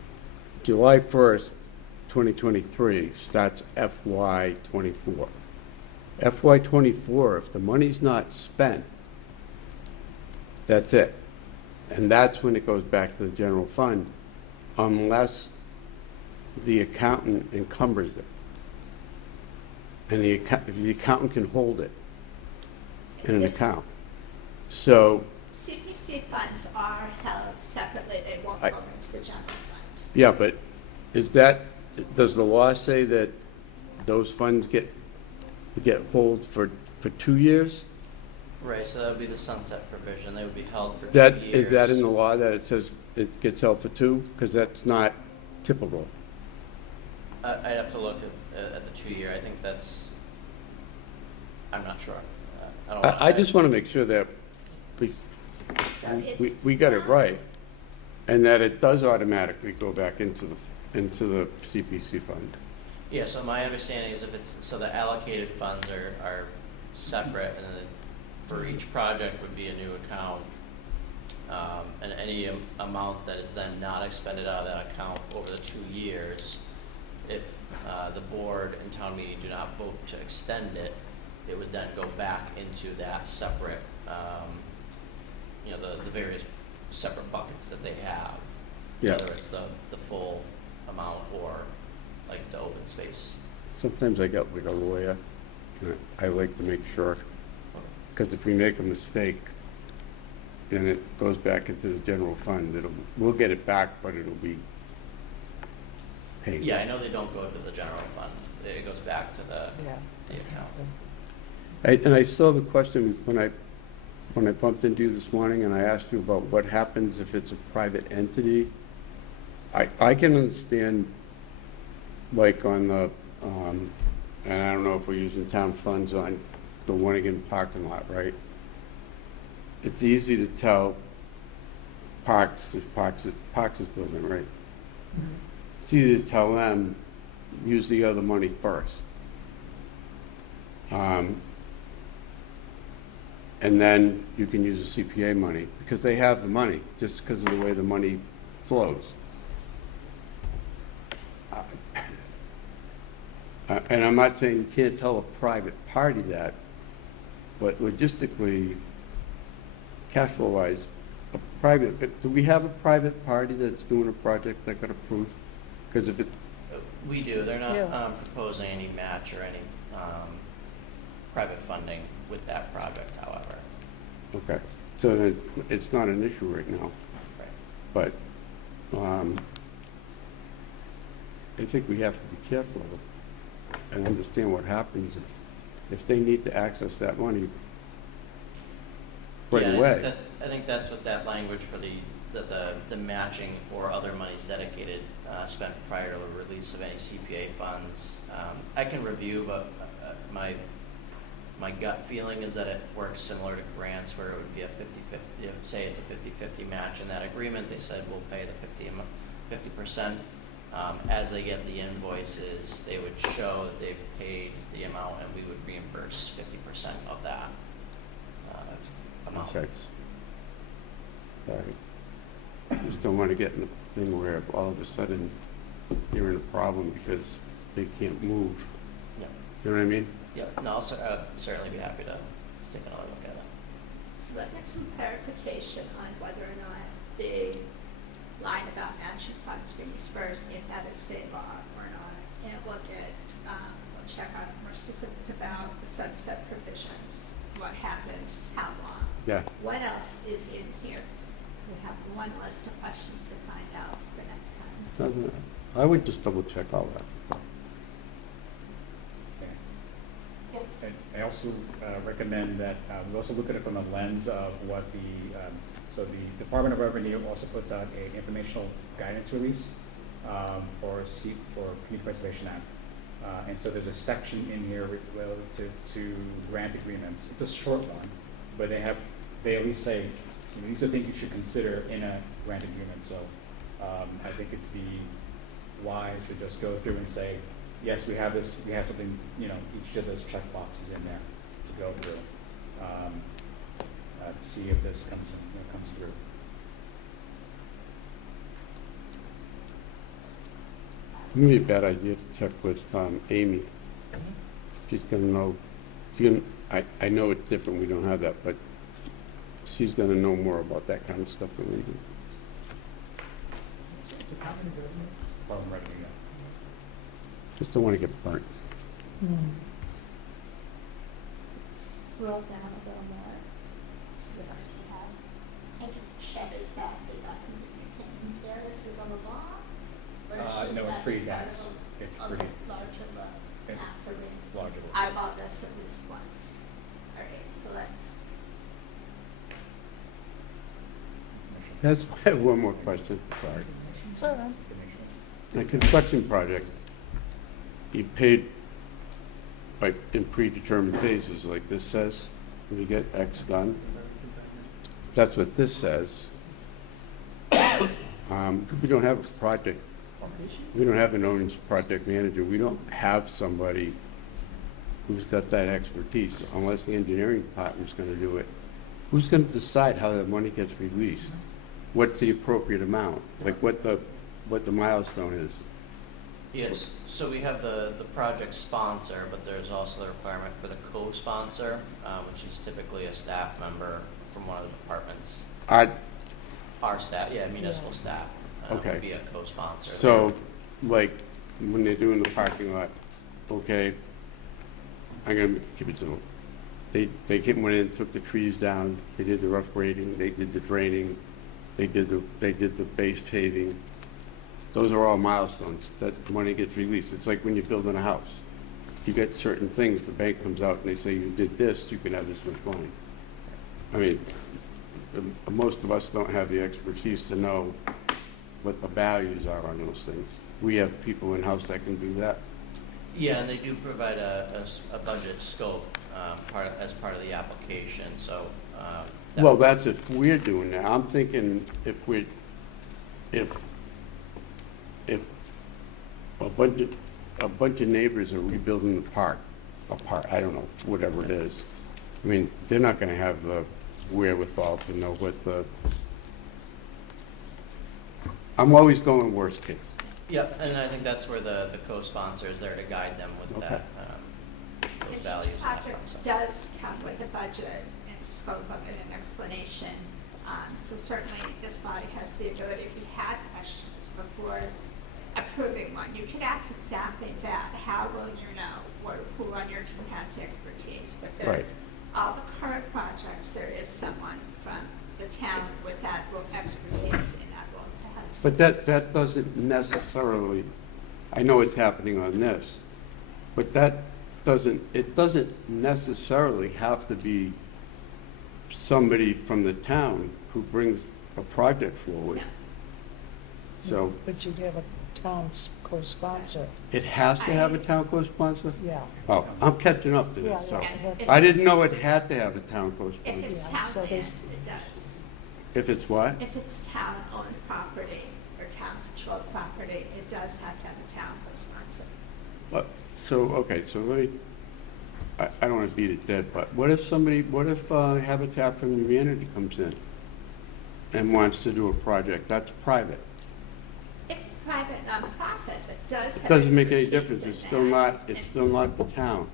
July 1st, 2023 starts FY '24. FY '24, if the money's not spent, that's it. And that's when it goes back to the general fund, unless the accountant encumbers it. And the accountant can hold it in an This- account. So, CPC funds are held separately, they won't go I- into the general fund. yeah, but is that, does the law say that those funds get hold for 2 years? Right, so that would be the sunset provision. They would be held for 2 That, years. is that in the law that it says it gets held for 2? Because that's not typical. I'd have to look at the 2-year, I think that's, I'm not sure. I don't wanna- I just want to make sure that we, So we got it right, sounds- and that it does automatically go back into the CPC fund. Yeah, so my understanding is if it's, so the allocated funds are separate, and then for each project would be a new account. And any amount that is then not expended out of that account over the 2 years, if the board and town meeting do not vote to extend it, it would then go back into that separate, you know, the various separate buckets that they have. Yeah. Whether it's the full amount or like the open space. Sometimes I get like a lawyer, and I like to make sure, because if we make a mistake, and it goes back into the general fund, we'll get it back, but it'll be paid. Yeah, I know they don't go to the general fund. It goes back to the Yeah. account. And I still have a question, when I bumped into you this morning and I asked you about what happens if it's a private entity, I can understand, like on the, and I don't know if we're using town funds on the Wanigan parking lot, right? It's easy to tell Parks, if Parks is building, right? It's easy to tell them, use the other money first. And then you can use the CPA money, because they have the money, just because of the way the money flows. And I'm not saying you can't tell a private party that, but logistically, cash flow wise, do we have a private party that's doing a project that got approved? Because if it, We do. They're Yeah. not proposing any match or any private funding with that project, however. okay, so then it's not an issue right now, Right. but, I think we have to be careful and understand what happens if they need to access that money right Yeah, away. I think that's what that language for the matching or other monies dedicated, spent prior to the release of any CPA funds. I can review, but my gut feeling is that it works similar to grants where it would be a 50-50, you know, say it's a 50-50 match in that agreement, they said we'll pay the 50%. As they get the invoices, they would show that they've paid the amount and we would reimburse 50% of that amount. Okay. All right. Just don't want to get in a thing where all of a sudden you're in a problem because they can't move. Yeah. You know what I mean? Yeah, no, I'll certainly be happy to take another look at it. So I'll get some clarification on whether or not the line about matching funds being dispersed, if that is state law or not. And we'll check on more specifics about the sunset provisions, what happens, how long. Yeah. What else is in here? We have one list of questions to find out for next time. I would just double check all that. Okay. Yes. And I also recommend that we also look at it from the lens of what so the Department of Revenue also puts out an informational guidance release for Community Preservation Act. And so there's a section in here relative to grant agreements. It's a short one, but they at least say, you know, these are things you should consider in a grant agreement. So I think it'd be wise to just go through and say, yes, we have this, we have something, you know, each of those check boxes in there to go through, to see if this comes through. Maybe a bad idea to check with Amy. She's gonna know, I know it's different, we don't have that, but she's gonna know more about that kind of stuff than we do. Department of Revenue, yeah. Just don't wanna get burnt. Scroll down a little more. See what else we have. And check is that the document you can compare this with on the law? Or should No, it's that pretty be part dense. of It's a pretty larger look it- after we larger. eyeball this at least once. All right, so let's, Commercial That's, I have one more question, sorry. It's all right. The construction project, you paid like in predetermined phases, like this says, when you get X done. That's what this says. We don't have a project, we don't have an owner's project manager. We don't have somebody who's got that expertise unless the engineering department's gonna do it. Who's gonna decide how that money gets released? What's the appropriate amount? Like what the milestone is? Yes, so we have the project sponsor, but there's also the requirement for the co-sponsor, which is typically a staff member from one of the departments. Our staff, yeah, municipal staff, Okay. would be a co-sponsor. So, like, when they're doing the parking lot, okay, I'm gonna keep it simple. Went in, took the trees down, they did the rough grading, they did the draining, they did the base paving. Those are all milestones, that money gets released. It's like when you're building a house. You get certain things, the bank comes out and they say, you did this, you can have this much money. I mean, most of us don't have the expertise to know what the values are on those things. We have people in-house that can do that. Yeah, and they do provide a budget scope, as part of the application, so, Well, that's if we're doing that. I'm thinking if a bunch of neighbors are rebuilding the park, I don't know, whatever it is. I mean, they're not gonna have the wherewithal to know what I'm always going worst case. yep, and I think that's where the co-sponsor is there to guide them with Okay. that, those And values. each and that project process. does come with a budget and scope of it and explanation. So certainly this body has the ability, if you had questions before approving one, you could ask exactly that. How will you know who on your team has the expertise? But Right. all the current projects, there is someone from the town with that expertise in that role to assist. But that doesn't necessarily, I know it's happening on this, but it doesn't necessarily have to be somebody from the town who brings a project forward. No. So But you'd have a town's co-sponsor, it has to have a town co-sponsor? yeah. Oh, I'm catching up to Yeah, this, so. yeah. And I didn't know it had to have a town If co-sponsor. it's Yeah, town so land, there's- it does. If it's what? If it's town-owned property or town-controlled property, it does have to have a town co-sponsor. Okay, so let me, I don't want to beat it dead, but what if Habitat for Humanity comes in and wants to do a project? That's private. It's a private nonprofit that does It have doesn't make any expertise difference. in It's still that. not, it's And still not the town.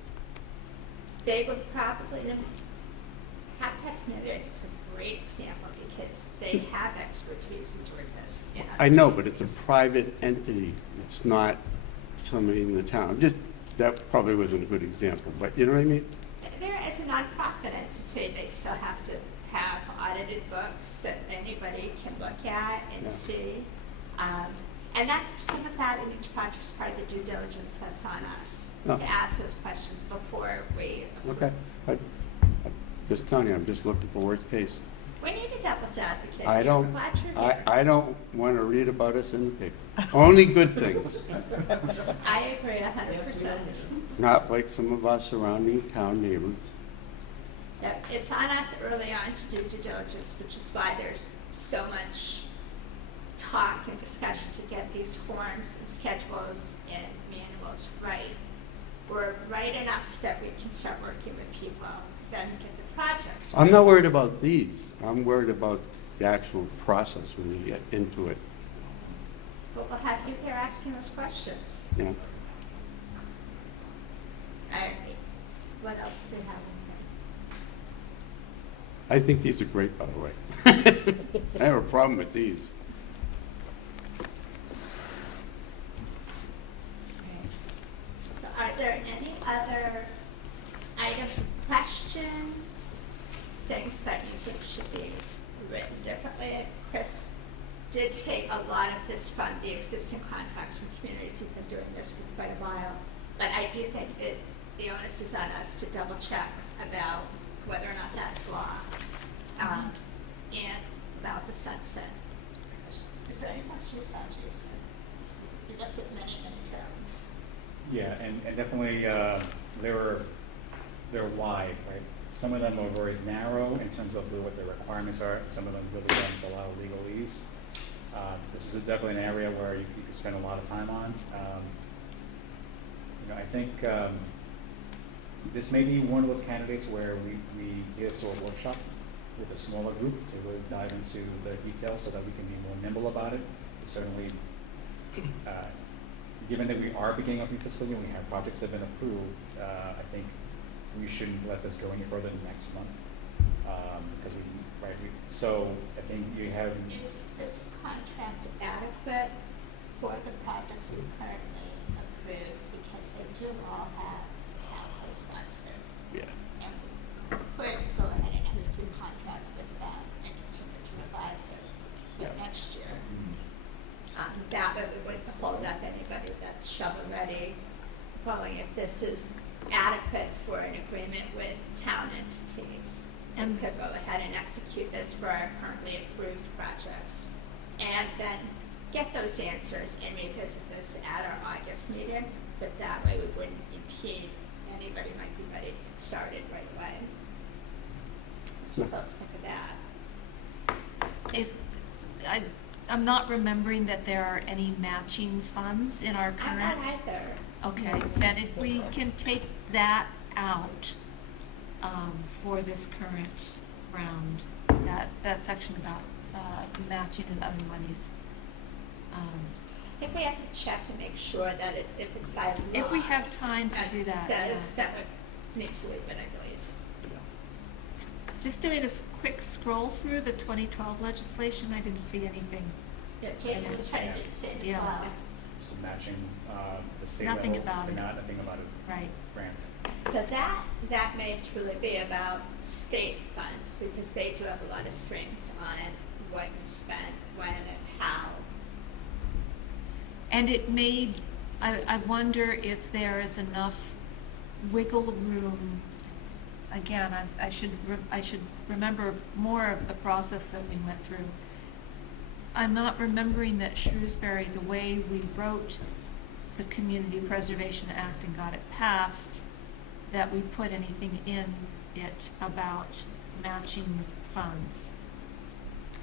They would probably, Habitat for Humanity is a great example because they have expertise in doing this. in other I know, but it's communities. a private entity. It's not somebody in the town. That probably wasn't a good example, but you know what I mean? There, as a nonprofit entity, they still have to have audited books that anybody can look at and Yeah. see. And that, some of that in each project is part of the due diligence that's on us, Oh. to ask those questions before we. Okay. I'm just telling you, I'm just looking for worst case. We need a devil's advocate. I here. don't, We're glad you're here. I don't want to read about us in the paper. Only good things, I agree 100%. not like some of our surrounding town neighbors. Yep, it's on us early on to do due diligence, which is why there's so much talk and discussion to get these forms and schedules and manuals right. We're right enough that we can start working with people, then get the projects. I'm not worried about these. I'm worried about the actual process when you get into it, But we'll have you here asking those questions. you know? All right, what else do we have in I think these are great, by the way. I have a problem with these. here? So are there any other items of question, things that you think should be written differently? Chris did take a lot of this from the existing contracts from communities who've been doing this for quite a while. But I do think that the onus is on us to double check about whether or not that's law. about the sunset. Is there any questions on Jason? We looked at many, many towns. Yeah, and definitely, they're wide, right? Some of them are very narrow in terms of what the requirements are, some of them really don't allow legalese. This is definitely an area where you could spend a lot of time on. I think this may be one of those candidates where we did a sort of workshop with a smaller group to really dive into the details so that we can be more nimble about it. Certainly, given that we are beginning of new fiscal year, we have projects that have been approved, I think we shouldn't let this go any further than next month. Because so I think you have, Is this contract adequate for the projects we currently approve? Because they do all have town co-sponsor. Yeah. And we could go ahead and execute contract with them and continue to revise it for next year. That way we wouldn't hold up anybody that's shovel-ready, going if this is adequate for an agreement with town entities. And And- could go ahead and execute this for our currently approved projects. And then get those answers and revisit this at our August meeting, that way we wouldn't impede anybody might be ready to get started right away. What do folks think of that? If, I'm not remembering that there are any matching funds in our I'm not current. either. Okay, then if we can take that out, for this current round, that section about, matching and other monies. I think we have to check to make sure that if it's by law. If we have time to as do it that, says, yeah. that would need to leave it, I believe. Just doing a quick scroll through the 2012 legislation, I didn't see anything. Yeah, Jason was trying to say as Yeah. well. some matching, the state Nothing level, about but it. not nothing about it. Right. Grant. So that may truly be about state funds, because they do have a lot of strings on what you spend, when and how. And it may, I wonder if there is enough wiggle room. Again, I should remember more of the process that we went through. I'm not remembering that Shrewsbury, the way we wrote the Community Preservation Act and got it passed, that we put anything in it about matching funds.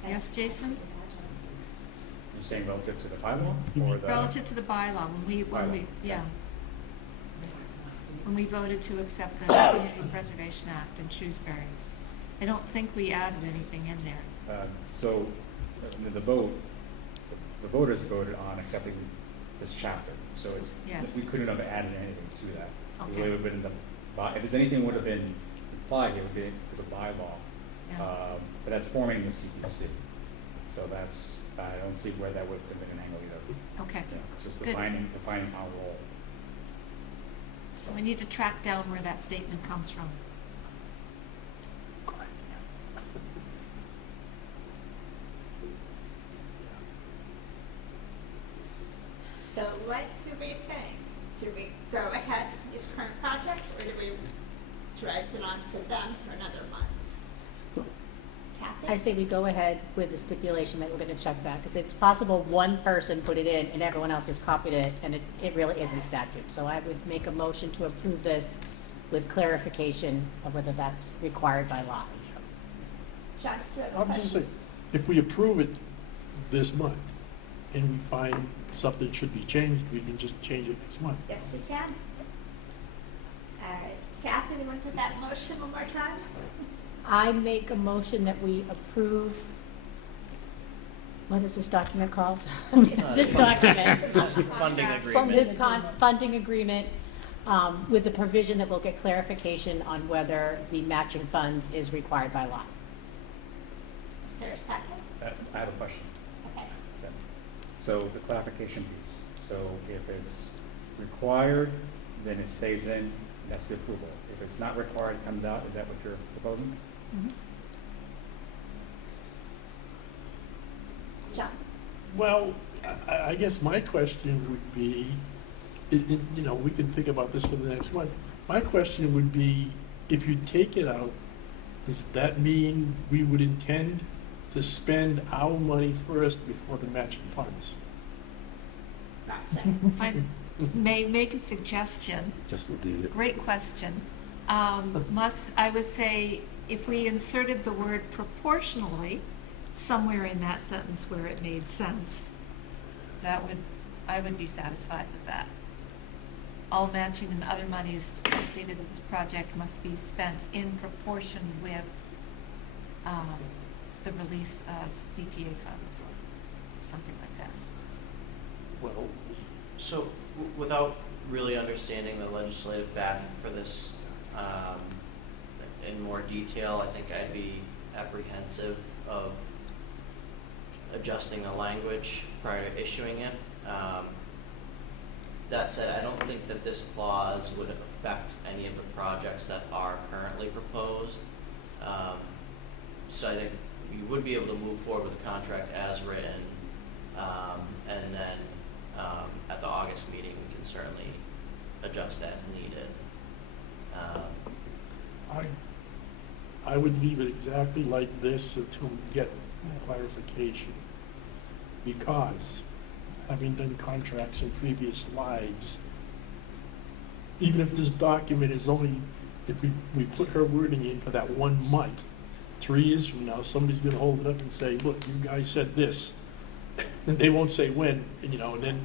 Yes, Jason? You're saying relative to the bylaw or the? Relative to the bylaw, when we, Bylaw. yeah, when we voted to accept the Community Preservation Act in Shrewsbury. I don't think we added anything in there. So the voters voted on accepting this chapter. So it's, Yes. we couldn't have added anything to that. Okay. It would have been if there's anything would have been implied, it would be to the bylaw. Yeah. But that's forming the CPC. So that's, I don't see where that would have been an angle either. Okay, Yeah, it's just Good. defining our role. so we need to track down where that statement comes from. So what do we think? Do we go ahead with these current projects, or do we drag it on for them for another month? Kathy? I say we go ahead with the stipulation that we're gonna check back, because it's possible one person put it in and everyone else has copied it, and it really isn't statute. So I would make a motion to approve this with clarification of whether that's required by law. John, do you have a I'm just question? saying, if we approve it this month and we find something should be changed, we can just change it next month. Yes, we can. All right, Kathy, you want to do that motion one more time? I make a motion that we approve, what is this document called? This document. Funding From agreement. this funding agreement, with the provision that we'll get clarification on whether the matching funds is required by law. Is there a second? I have a question. Okay. So the clarification piece, so if it's required, then it stays in, that's the approval. If it's not required, it comes out, is that what you're proposing? John? Well, I guess my question would be, we can think about this for the next one. My question would be, if you take it out, does that mean we would intend to spend our money first before the matching funds. If I may make a suggestion, Just leave it. great question. I would say, if we inserted the word proportionally somewhere in that sentence where it made sense, I would be satisfied with that. All matching and other monies allocated in this project must be spent in proportion with the release of CPA funds, something like that. Well, So, without really understanding the legislative backing for this in more detail, I think I'd be apprehensive of adjusting the language prior to issuing it. That said, I don't think that this clause would affect any of the projects that are currently proposed. So I think you would be able to move forward with the contract as written, and then at the August meeting, we can certainly adjust as needed. I would leave it exactly like this until we get clarification. Because, having done contracts in previous lives, even if this document is only, if we put her wording in for that 1 month, 3 years from now, somebody's gonna hold it up and say, look, you guys said this. And they won't say when, and then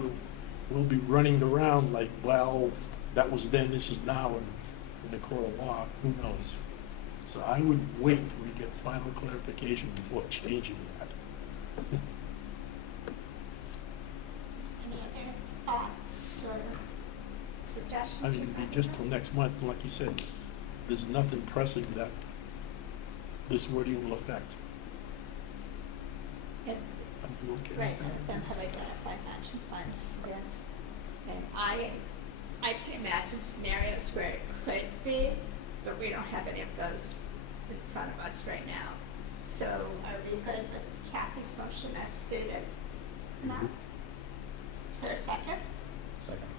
we'll be running around like, well, that was then, this is now, and in the court of law, who knows? So I would wait till we get final clarification before changing that. Any other thoughts or suggestions? I mean, it'd be just till next month, and like you said, there's nothing pressing that this wording will affect. Yeah. Are you okay with Right, that? then have identified matching funds, yes. And I can imagine scenarios where it could be, but we don't have any of those in front of us right now. So are we good with Kathy's motion as stated? No? Is there a second? Second.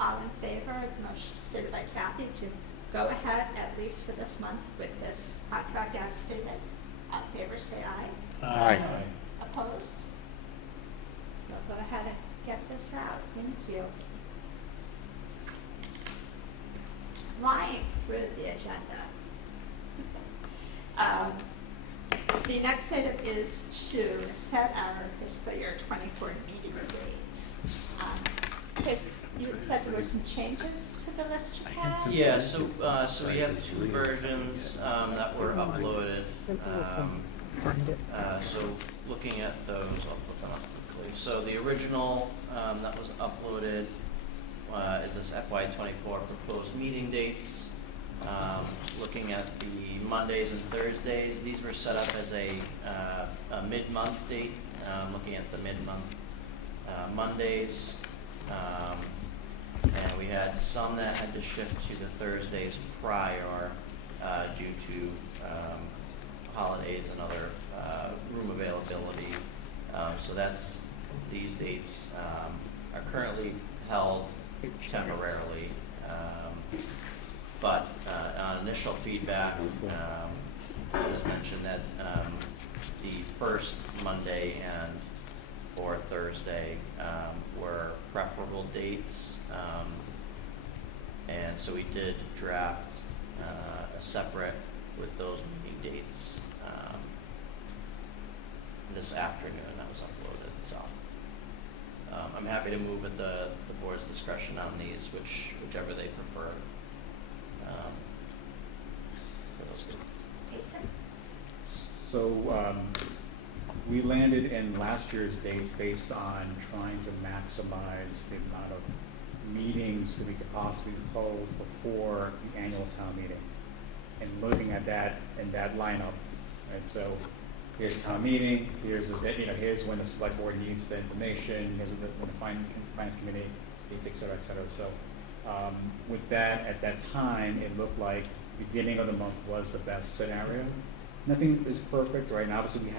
All in favor of the motion stated by Kathy to go ahead, at least for this month, with this contract as stated? All in favor, say aye. Aye. Opposed? We'll go ahead and get this out. Thank you. Flying through the agenda. The next item is to set our fiscal year 24 meeting dates. Chris, you had said there were some changes to the list you had? Yeah, so we have 2 versions that were uploaded. Find it. So looking at those, I'll put them up quickly. So the original that was uploaded is this FY24 proposed meeting dates. Looking at the Mondays and Thursdays, these were set up as a mid-month date. Looking at the mid-month Mondays. And we had some that had to shift to the Thursdays prior due to holidays and other room availability. So that's, these dates are currently held temporarily. But on initial feedback, it was mentioned that the first Monday and or Thursday were preferable dates. And so we did draft a separate with those meeting dates this afternoon. That was uploaded. So I'm happy to move at the board's discretion on these, whichever they prefer for those dates. Jason? So, we landed in last year's dates based on trying to maximize the amount of meetings that we could possibly hold before the annual town meeting. And looking at that and that lineup, and so here's town meeting, here's here's when the select board needs the information, here's when the finance committee needs, et cetera, et cetera. So, with that, at that time, it looked like beginning of the month was the best scenario. Nothing is perfect, right? And obviously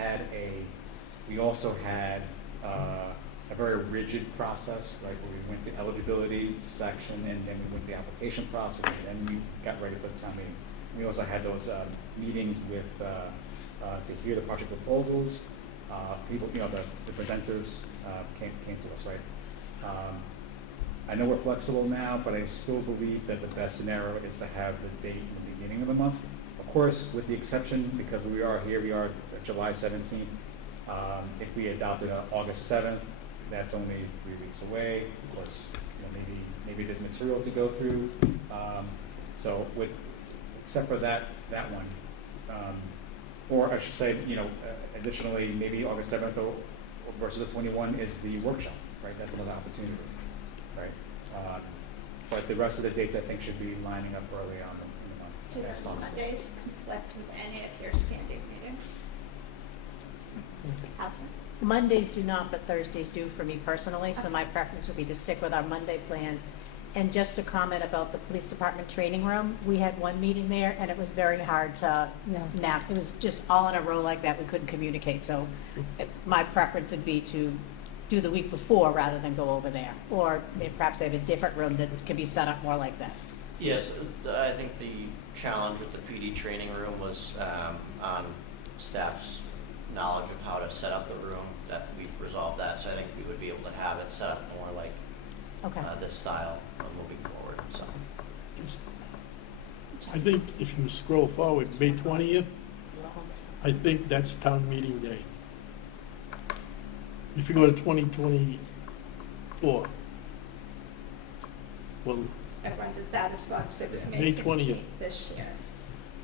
we also had a very rigid process, right, where we went the eligibility section and then we went the application process and then we got ready for the town meeting. We also had those meetings with to hear the project proposals. People, the presenters came to us, right? I know we're flexible now, but I still believe that the best scenario is to have the date in the beginning of the month. Of course, with the exception, because we are July 17th. If we adopted August 7th, that's only 3 weeks away. Of course, maybe there's material to go through. So except for that one, or I should say, additionally, maybe August 7th versus the 21 is the workshop, right? That's another opportunity, right? But the rest of the dates, I think, should be lining up early on in the month. Do Next those month. Mondays conflict with any of your standing meetings? How's that? Mondays do not, but Thursdays do for me personally, so my preference would be to stick with our Monday plan. And just to comment about the police department training room, we had one meeting there, and it was very hard to Yeah. nap. It was just all in a row like that, we couldn't communicate, so my preference would be to do the week before rather than go over there. Or maybe perhaps they have a different room that can be set up more like this. Yes, I think the challenge with the PD training room was on staff's knowledge of how to set up the room, that we've resolved that, so I think we would be able to have it set up more like Okay. this style moving forward, so. I think if you scroll forward, May 20th, I think that's town meeting day. If you go to 2024, well, I wondered that as well, because it was May May 20th. 15th this year.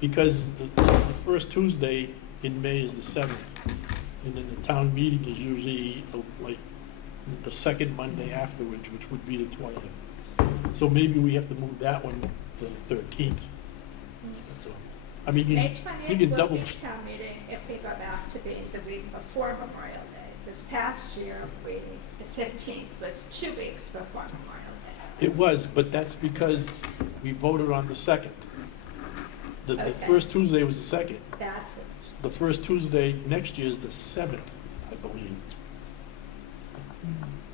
because the first Tuesday in May is the 7th, and then the town meeting is usually like the second Monday afterwards, which would be the 20th. So maybe we have to move that one to the 13th. That's all. I mean, May you 20th can will double, be town meeting if we go back to being the week before Memorial Day. This past year, the 15th was 2 weeks before Memorial Day. it was, but that's because we voted on the 2nd. The Okay. first Tuesday was the 2nd. That's it. The first Tuesday next year is the 7th, I believe.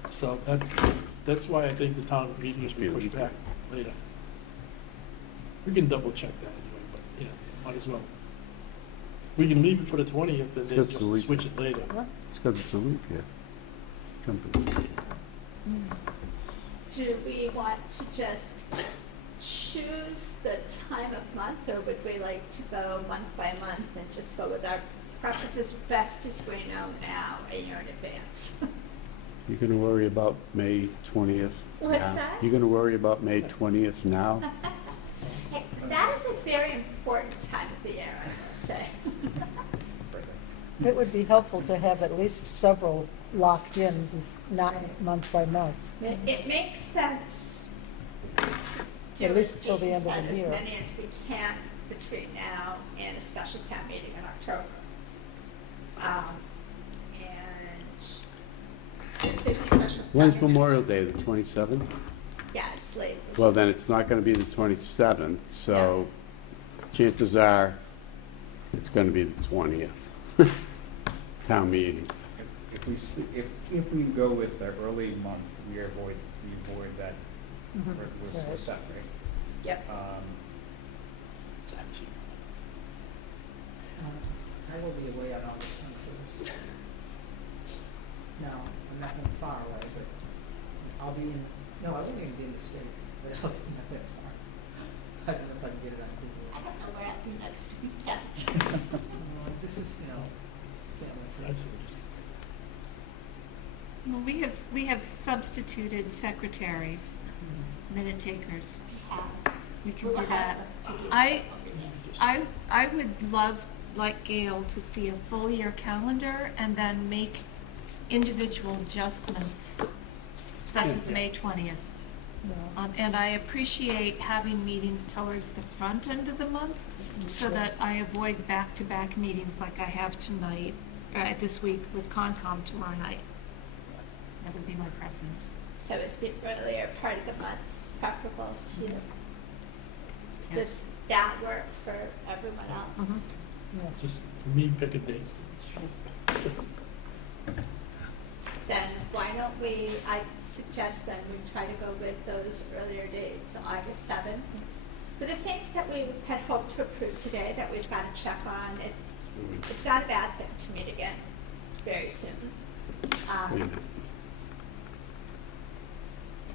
So that's why I think the town meeting is being pushed back later. We can double check that anyway, but might as well. We can leave it for the 20th and then It's the just week. switch it later. It's because it's a leap year. Company. Do we want to just choose the time of month, or would we like to go month by month and just go with our preferences best as we know now a year in advance? You're gonna worry about May 20th What's now? that? You're gonna worry about May 20th now? Hey, that is a very important time of the year, I will say. It would be helpful to have at least several locked in, not month by month. It makes sense to do, At least as till the Jason end of said, the as year. many as we can between now and a special town meeting in October. And if there's a special town When's meeting. Memorial Day, the 27th? Yeah, it's late. this Well, year. then it's not gonna be the 27th, so chances are it's gonna be the 20th. Town meeting. If we go with the early month, we avoid that, Mhm. we're Right. set, right? Yep. That's it. I will be away on August 21st. No, I'm not going far away, but I'll be in, no, I won't even be in the state, but I'll be not that far. I don't know if I can get it on Google. I don't know where I'll be next weekend. This is, family friends. That's it. Well, we have substituted secretaries, minute takers. We can We'll do have that. to do I- something. I would love, like Gail, to see a full year calendar and then make individual adjustments, such as May 20th. Yeah. And I appreciate having meetings towards the front end of the month, so that I avoid back-to-back meetings like I have tonight, this week with Concom tomorrow night. That would be my preference. So is the earlier part of the month preferable to you? Does that work for everyone else? Yes. Just for me, pick a date. Then why don't we, I suggest then we try to go with those earlier dates, August 7th. For the things that we had hoped to approve today that we've got to check on, It's not a bad thing to meet again very soon. Wait a minute.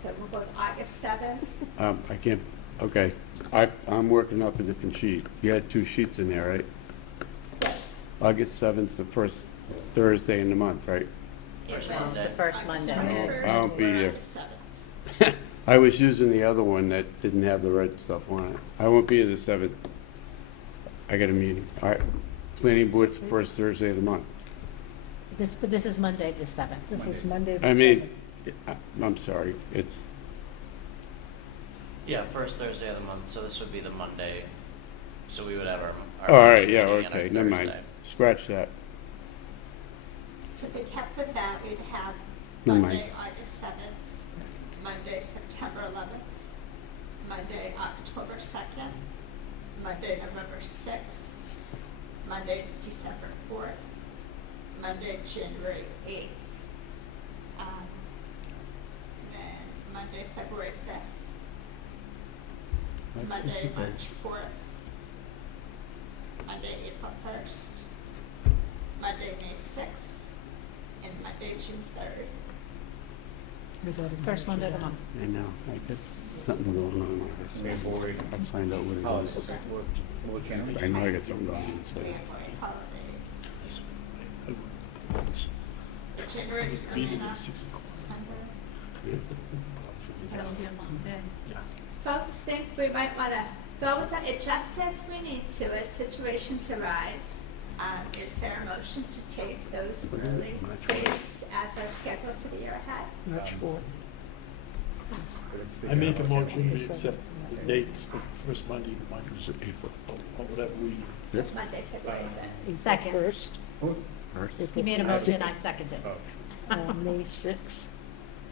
So we'll go to August 7th. I can't, okay, I'm working off a different sheet. You had 2 sheets in there, right? Yes. August 7th's the first Thursday in the month, right? First It was Monday. The first August Monday. 21st, I won't be or here. August 7th. I was using the other one that didn't have the red stuff on it. I won't be here the 7th. I got a meeting. All right, planning board's the first Thursday of the month. This is Monday, the 7th. This is Mondays. Monday the I mean, 7th. I'm sorry, it's, Yeah, first Thursday of the month, so this would be the Monday, so we would have our. all right, Monday yeah, meeting on a okay, never mind. Thursday. Scratch that. So if we kept with that, we'd have Never Monday, August 7th, Monday, September 11th, Monday, October 2nd, Monday, November 6th, Monday, December 4th, Monday, January 8th, and then Monday, February 5th, Monday, March 4th, Monday, April 1st, Monday, May 6th, and Monday, June 3rd. We got a First Monday of the for that. month. I know, I got something going on with this. May avoid I'll find out what it holidays, is. okay, we'll change. I know I got something going on, so. January holidays. This one, I would- January Meeting 29th, at 6 o'clock. December. That'll be a long day. Folks think we might want to go with that, it just as we need to, as situations arise. Is there a motion to take those early dates as our schedule for the year ahead? March 4th. I make a motion, we accept the dates, the first Monday of the month, Is it April? or whatever we, So Monday, February 5th. April Second. 1st. First? You April made a 1st, motion, I seconded. Oh, May 6th,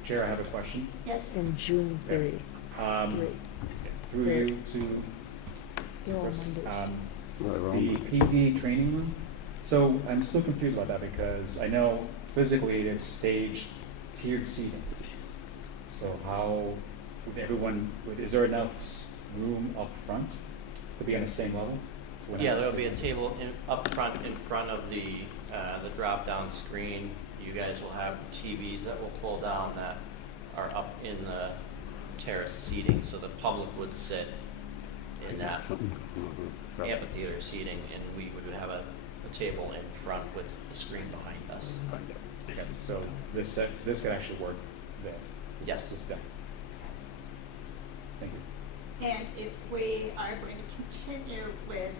Chair, I have a question. Yes. and June 3. Um, through you to They're all Chris, Mondays. Right, we're the on. PD training room. So I'm still confused about that because I know physically it's staged tiered seating. So how would everyone, is there enough room up front to be on the same level? So when Yeah, everyone's there'll be a sitting- table up front, in front of the drop-down screen. You guys will have the TVs that will pull down that are up in the terrace seating, so the public would sit in that amphitheater seating, and we would have a table in front with the screen behind us. Okay, so this could actually work there. Yes. This done. Thank you. And if we are going to continue with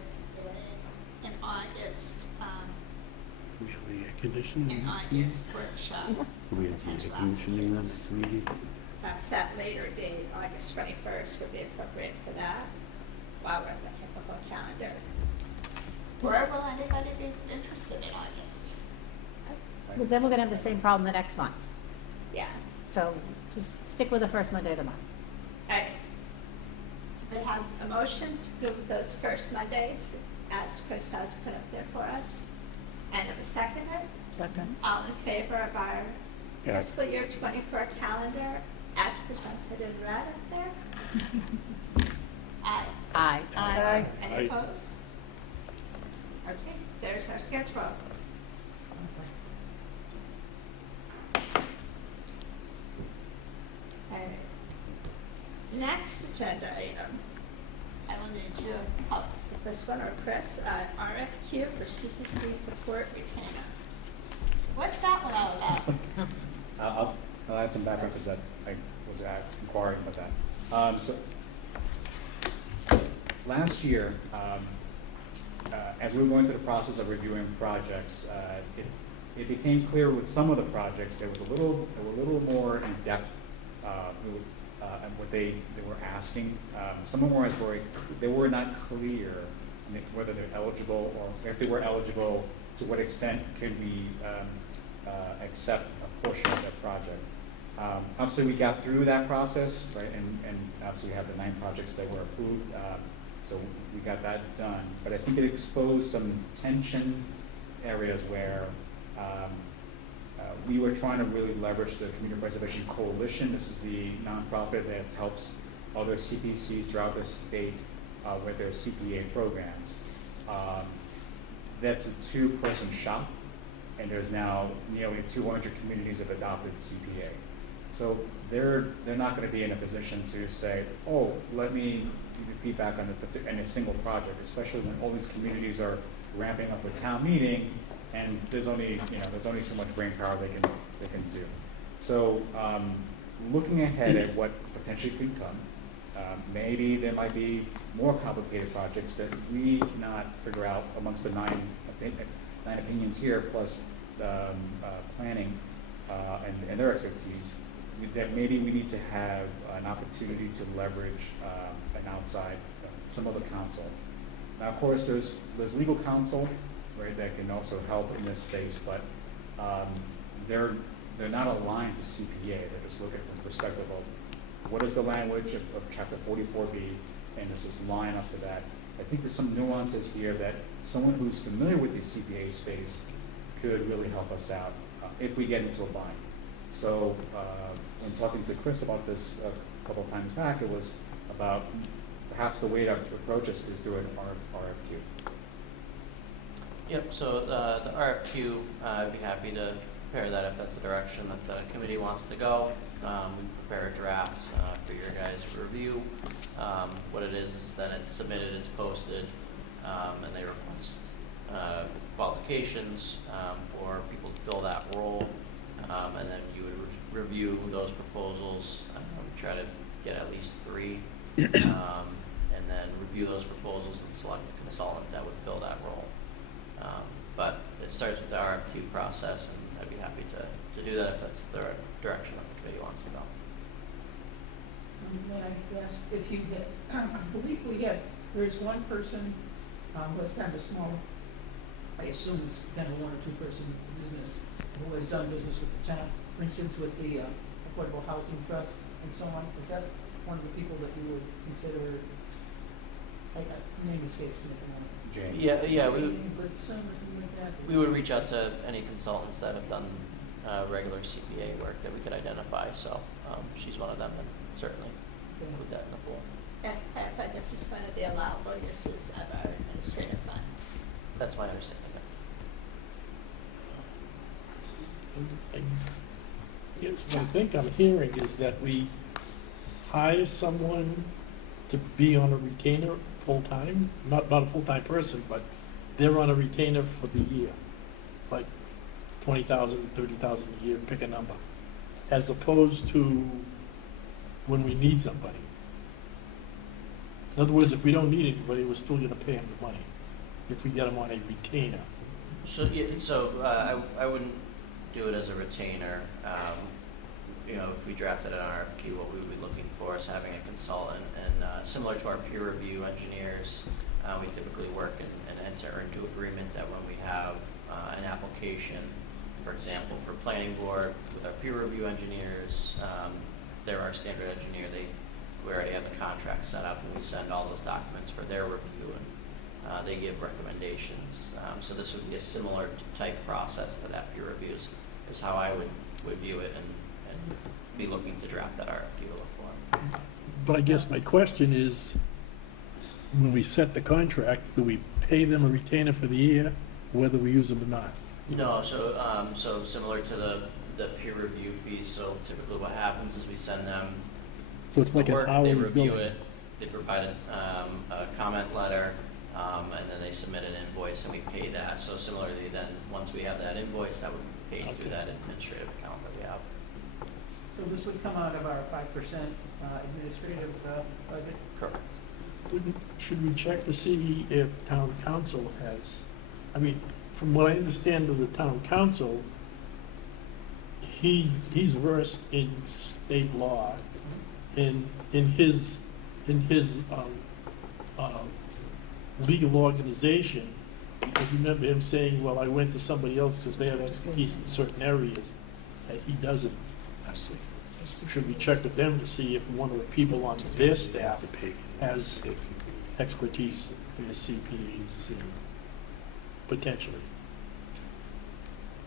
an August, We have the air conditioning. an August workship, We have the air conditioning on the meeting. perhaps that later date, August 21st would be appropriate for that, while we're looking at the whole calendar. Or will anybody be interested in August? But then we're gonna have the same problem the next month. Yeah, So just stick with the first Monday of the month. okay. So we have a motion to go with those first Mondays, as Chris has put up there for us. And it was seconded. Second. All in favor of our Yeah. fiscal year 24 calendar as presented in red up there? Aye. Aye. Aye. Any Aye. opposed? Okay, there's our schedule. Okay. Next agenda item. I will need you to help with this one, or Chris, RFQ for CPC support retainer. What's that one all about? I'll add some background because that, I was inquiring about that. So, last year, as we were going through the process of reviewing projects, it became clear with some of the projects, they were a little more in depth, and what they were asking. Some of them were they were not clear, I mean, whether they're eligible, or if they were eligible, to what extent can we accept a portion of that project. Obviously, we got through that process, right, and obviously we have the 9 projects that were approved, so we got that done. But I think it exposed some tension areas where we were trying to really leverage the Community Preservation Coalition. This is the nonprofit that helps other CPCs throughout the state with their CPA programs. that's a two-person shop, and there's now nearly 200 communities have adopted CPA. So they're not gonna be in a position to say, oh, let me give you feedback on a single project, especially when all these communities are ramping up with town meeting, and there's only so much brain power they can do. So, looking ahead at what potentially could come, maybe there might be more complicated projects that we cannot figure out amongst the nine opinions here, plus planning and their expertise, that maybe we need to have an opportunity to leverage an outside, some other counsel. Now, of course, there's legal counsel, right, that can also help in this space, but they're not aligned to CPA. They're just looking from the perspective of what is the language of Chapter 44B, and does this line up to that? I think there's some nuances here that someone who's familiar with the CPA space could really help us out if we get into a bind. So when talking to Chris about this a couple of times back, it was about perhaps the way to approach this is through an RFQ. Yep, so the RFQ, I'd be happy to prepare that if that's the direction that the committee wants to go. We prepare a draft for your guys' review. What it is then it's submitted, it's posted, and they request qualifications for people to fill that role. And then you would review those proposals, try to get at least 3, and then review those proposals and select a consultant that would fill that role. But it starts with the RFQ process, and I'd be happy to do that if that's the direction that the committee wants to go. May I ask if you get, I believe there's one person who has kind of a small, I assume it's kind of 1 or 2 person business, who has done business with the town, for instance, with the Affordable Housing Trust and so on. Is that one of the people that you would consider, name escapes me at the moment? Jane? Yeah, Goodson or something like that? we would reach out to any consultants that have done regular CPA work that we could identify. So she's one of them, and certainly put that in the pool. And clarify, this is going to be allowable uses of our administrative funds. That's my understanding. Yes, what I think I'm hearing is that we hire someone to be on a retainer full-time, not a full-time person, but they're on a retainer for the year, like 20,000, 30,000 a year, pick a number, as opposed to when we need somebody. In other words, if we don't need anybody, we're still gonna pay them the money, if we get them on a retainer. So I wouldn't do it as a retainer. If we drafted an RFQ, what we would be looking for is having a consultant, and similar to our peer review engineers, we typically work and enter into agreement that when we have an application, for example, for planning board with our peer review engineers, they're our standard engineer. We already have the contract set up, and we send all those documents for their review, and they give recommendations. So this would be a similar type process to that peer reviews, is how I would view it and be looking to draft that RFQ to look for. But I guess my question is, when we set the contract, do we pay them a retainer for the year, whether we use them or not? No, so similar to the peer review fees. So typically, what happens is we send them So it's like the an work, hourly they bill. review it, they provide a comment letter, and then they submit an invoice, and we pay that. So similarly, then once we have that invoice, that would be paid through that administrative account that we have. So this would come out of our 5% administrative budget? Correct. Should we check to see if town council has, I mean, from what I understand of the town council, he's versed in state law, and in his legal organization, I remember him saying, well, I went to somebody else because they have expertise in certain areas that he doesn't. Should we check with them to see if one of the people on their staff has expertise in the CPC, potentially?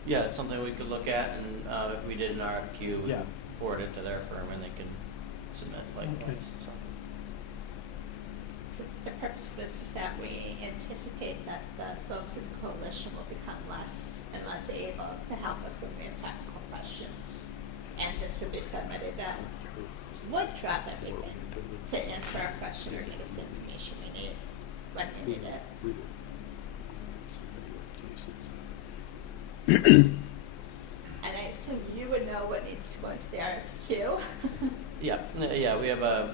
Yeah, it's something we could look at, and if we did an RFQ, we Yeah. would forward it to their firm, and they can submit likewise. Okay. So. So the purpose of this is that we anticipate that the folks in the coalition will become less and less able to help us when we have technical questions. And this would be somebody that would drop everything to answer our question or give us information we need when we need it. And I assume you would know what needs to go into the RFQ. Yeah, we have a,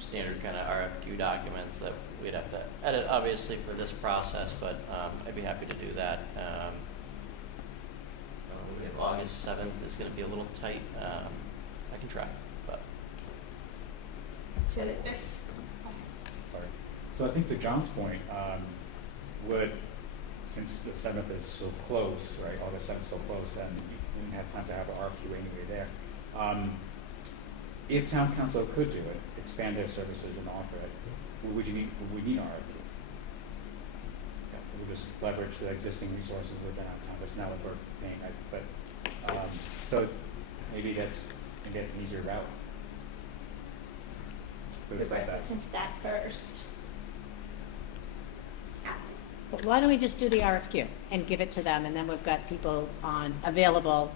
standard kind of RFQ documents that we'd have to edit, obviously, for this process, but, I'd be happy to do that. We have August 7th is gonna be a little tight, I can try, but. So that this, Sorry. So I think to John's point, since the 7th is so close, right, August 7th is so close, and we didn't have time to have an RFQ anyway there. If town council could do it, expand their services and offer it, would we need an RFQ? Yeah, we'll just leverage the existing resources within our town, that's not what we're paying, right? But, so maybe it's an easier route. But we it's like might that. look into that first. But why don't we just do the RFQ and give it to them, and then we've got people available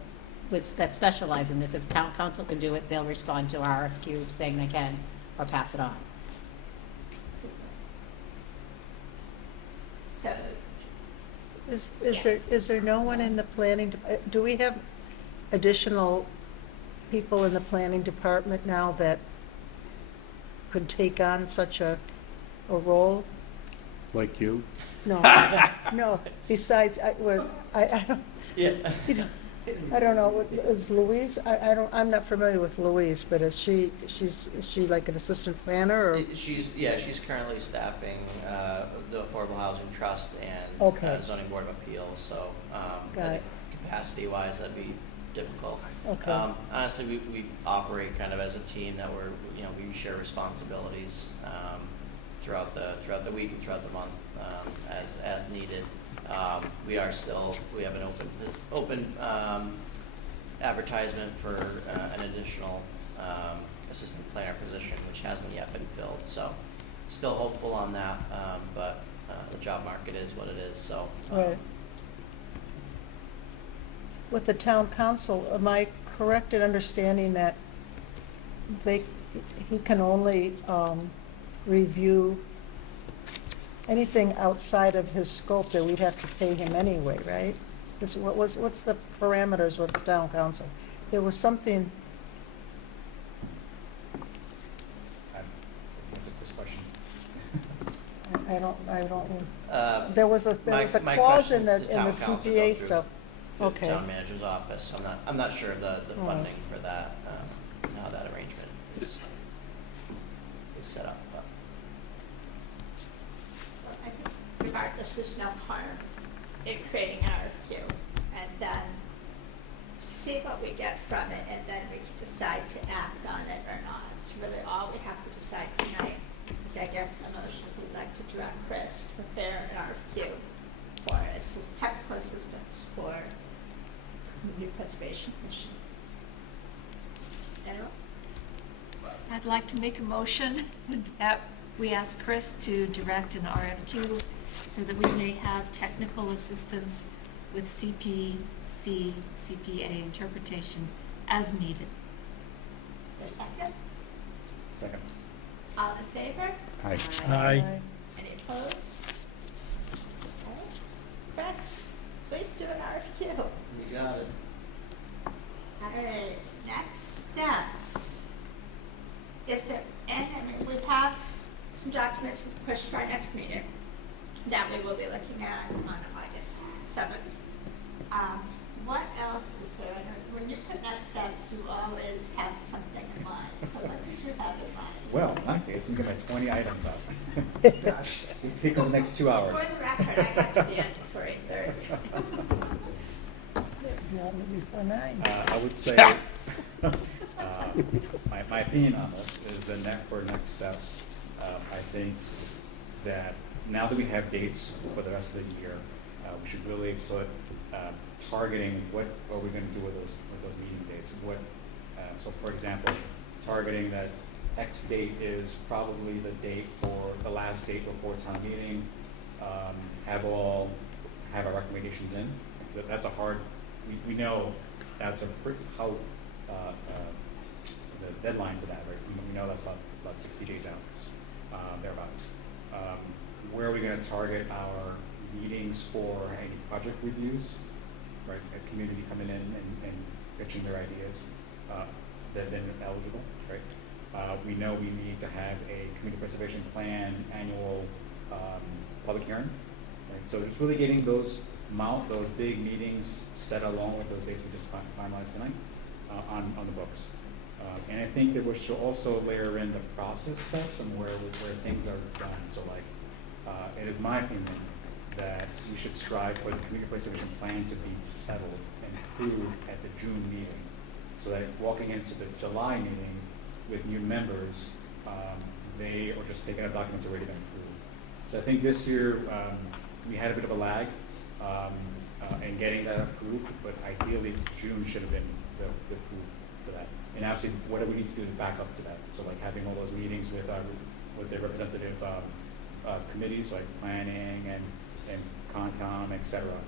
that specialize in this. If town council can do it, they'll respond to our RFQ saying they can, or pass it on. So, Is there no one in the planning, do we have additional people in the planning department now that could take on such a role? Like you? No, no, besides, I don't, Yeah. you know, I don't know, is Louise, I'm not familiar with Louise, but is is she like an assistant planner or? She's currently staffing the Affordable Housing Trust and Okay. Zoning Board of Appeals, so I Got think it. capacity-wise, that'd be difficult. Okay. Honestly, we operate kind of as a team that we share responsibilities throughout the week and throughout the month as needed. We have an open advertisement for an additional assistant planner position, which hasn't yet been filled, so still hopeful on that, but the job market is what it is, so. Right. With the town council, am I correct in understanding that he can only review anything outside of his scope that we'd have to pay him anyway, right? What's the parameters with the town council? There was something, That's a quick question. I don't, Uh, there was a my clause in question's the town council go CPA through stuff. the Okay. town manager's office, so I'm not sure of the Right. funding for that, how that arrangement is set up, but. well, I think regardless, there's no harm in creating an RFQ and then see what we get from it, and then we can decide to act on it or not. It's really all we have to decide tonight. Is, I guess, a motion we'd like to direct Chris to prepare an RFQ for technical assistance for Community Preservation Commission. Anyone? I'd like to make a motion that we ask Chris to direct an RFQ so that we may have technical assistance with CPA interpretation as needed. Is there a second? Second. All in favor? Aye. Aye. Any opposed? Okay. Chris, please do an RFQ. You got it. All right, next steps. Is there, and I mean, we have some documents we've pushed to our next meeting that we will be looking at on August 7th. What else is there? I know when you put next steps, you always have something in mind. So what did you have in mind? Well, in my case, I'm gonna have 20 items up. Gosh. We'll pick those next 2 hours. For the record, I got to the end before 8:30. Yeah, maybe before 9. I would say, my opinion on this is for next steps, I think that now that we have dates for the rest of the year, we should really put targeting what are we going to do with those meeting dates. So, for example, targeting that X date is probably the date for, the last date before town meeting, have our recommendations in. So that's a hard, we know that's a pretty, how, the deadline to that, right? We know that's about 60 days out, thereabouts. Where are we gonna target our meetings for any project reviews, right? A community coming in and pitching their ideas, that then are eligible, right? We know we need to have a community preservation plan annual, public hearing, right? So just really getting those big meetings set along with those dates we just finalized tonight, on the books. And I think that we should also layer in the process steps and where things are done. So like, it is my opinion that we should strive for the community preservation plan to be settled and approved at the June meeting. So that walking into the July meeting with new members, they are just taking up documents already been approved. So I think this year, we had a bit of a lag, in getting that approved, but ideally June should have been the approved for that. And obviously, what do we need to do to back up to that? So like having all those meetings with the representative, committees like planning and Concom, et cetera,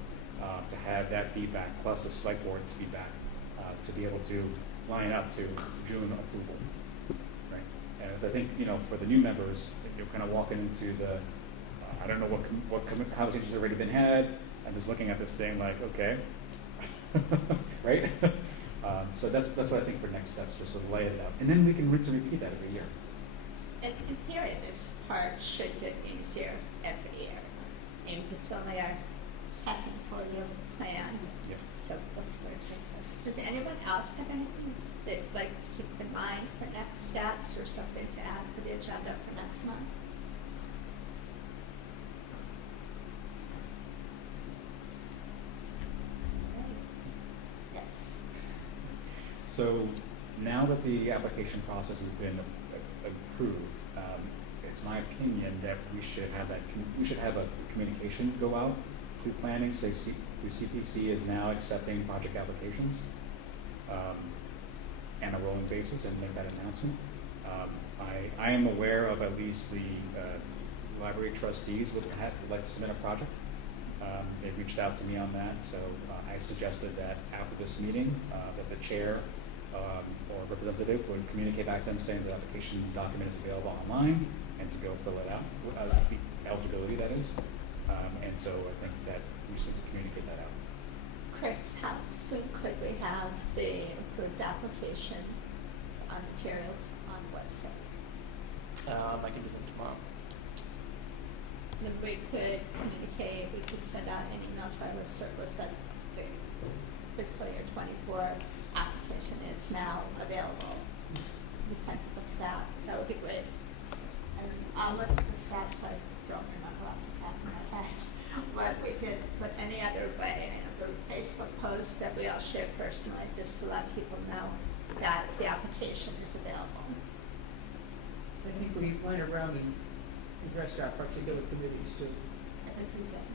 to have that feedback plus the select board's feedback, to be able to line up to June approval, right? And as I think, for the new members, you're kind of walking into the, I don't know what conversations have already been had. I'm just looking at this thing like, okay, right? So that's what I think for next steps, just to lay it out, and then we can rinse and repeat that every year. In theory, this part should get easier every year. And it's only our second full year of the plan, Yeah. so that's where it takes us. Does anyone else have anything they'd like to keep in mind for next steps or something to add for the agenda for next month? Yes. So now that the application process has been approved, it's my opinion that we should have a communication go out through planning, say through CPC is now accepting project applications, on a rolling basis, and make that announcement. I am aware of at least the library trustees would like to submit a project. They reached out to me on that, so I suggested that after this meeting, that the chair or representative would communicate back to them saying the application document is available online and to go fill it out, the eligibility that is. And so I think that we should communicate that out. Chris, how soon could we have the approved application materials on the website? I can do them tomorrow. Then we could communicate, we could send out an email to our listserv that the fiscal year 24 application is now available. We send people to that, that would be great. And I'll look at the stats, I don't remember off the top of my head what we did, but any other way, the Facebook posts that we all share personally, just to let people know that the application is available. I think we went around and addressed our particular committees too. I think we did.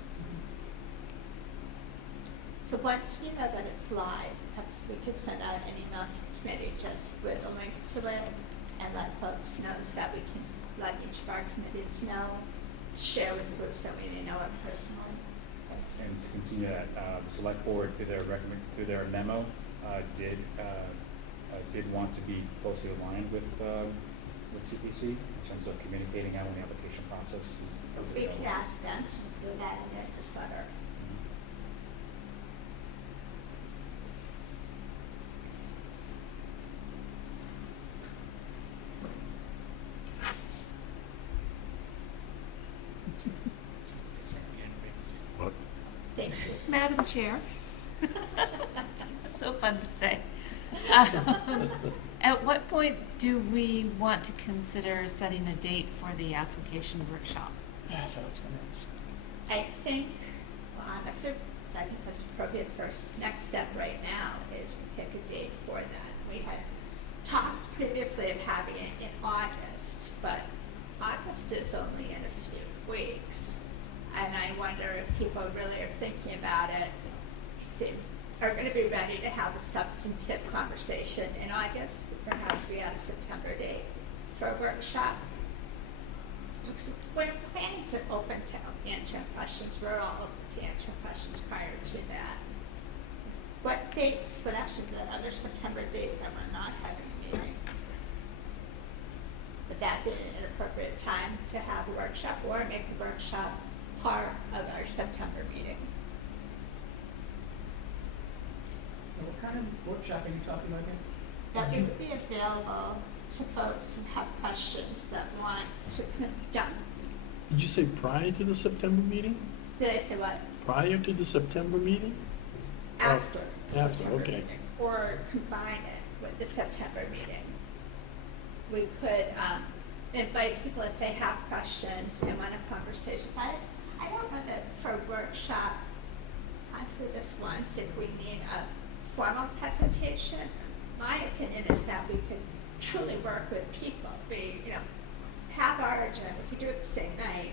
So once you know that it's live, perhaps we could send out an email to the committee just with a link to it and let folks know so that we can let each of our committees know, share with groups that we may know it personally. Yes. And to continue that, the select board through their memo, did want to be closely aligned with CPC in terms of communicating out when the application process is We available. could ask them to include that in their newsletter. Thank you. Madam Chair. So fun to say. At what point do we want to consider setting a date for the application workshop? That's what I was gonna ask. I think, honestly, I think that's appropriate first. Next step right now is to pick a date for that. We had talked previously of having it in August, but August is only in a few weeks. And I wonder if people really are thinking about it, if they are going to be ready to have a substantive conversation in August, perhaps we have a September date for a workshop. We're planning to open to answering questions, we're all open to answering questions prior to that. What dates would actually be the other September date that we're not having a meeting? Would that be an appropriate time to have a workshop or make the workshop part of our September meeting? And what kind of workshop are you talking about here? That it would be available to folks who have questions that want to done. Did you say prior to the September meeting? Did I say what? Prior to the September meeting? After the After, September okay. meeting, or combine it with the September meeting. We could invite people if they have questions and want a conversation. I don't know that for a workshop, after this once, if we need a formal presentation. My opinion is that we could truly work with people. We, have our agenda, if we do it the same night,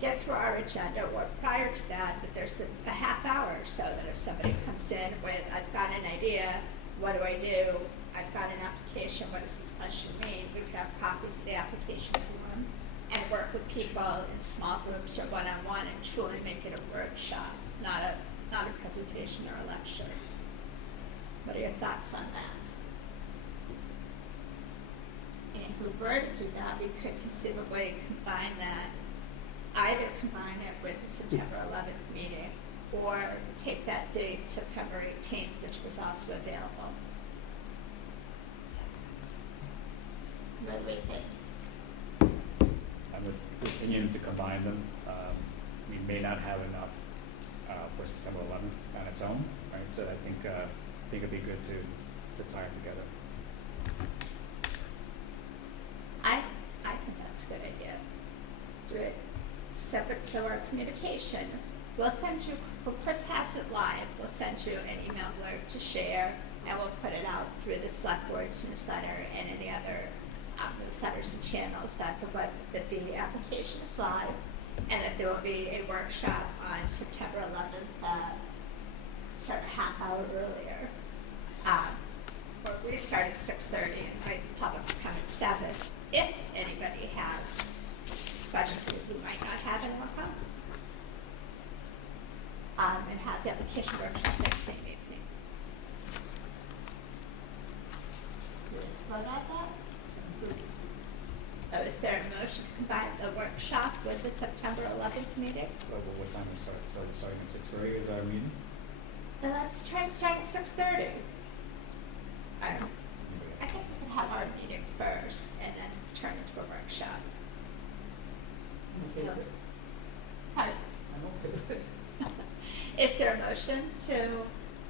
get through our agenda, or prior to that there's a half hour or so that if somebody comes in with, I've got an idea, what do I do? I've got an application, what does this question mean? We could have copies of the application form and work with people in small groups or one-on-one and truly make it a workshop, not a presentation or a lecture. What are your thoughts on that? And if we were to do that, we could conceivably combine that, either combine it with the September 11th meeting or take that date, September 18th, which was also available. What do we think? I'm of the opinion to combine them. We may not have enough for September 11th on its own, right? So I think it'd be good to tie it together. I think that's a good idea. Do it separate to our communication. We'll send you, well, Chris has it live, we'll send you an email alert to share, and we'll put it out through the Select Board's newsletter and any other newsletters and channels that the application is live, and that there will be a workshop on September 11th, start a half hour earlier. Or we start at 6:30 and invite the public to come at 7. If anybody has questions that we might not have, and will come. And have the application workshop that same evening. Vote on that? Oh, is there a motion to combine the workshop with the September 11th meeting? What time we start? So starting at 6:30 is our meeting? Then let's try to start at 6:30. I think we can have our meeting first and then turn it to a workshop. I'm okay with it. Pardon? I'm okay with it. Is there a motion to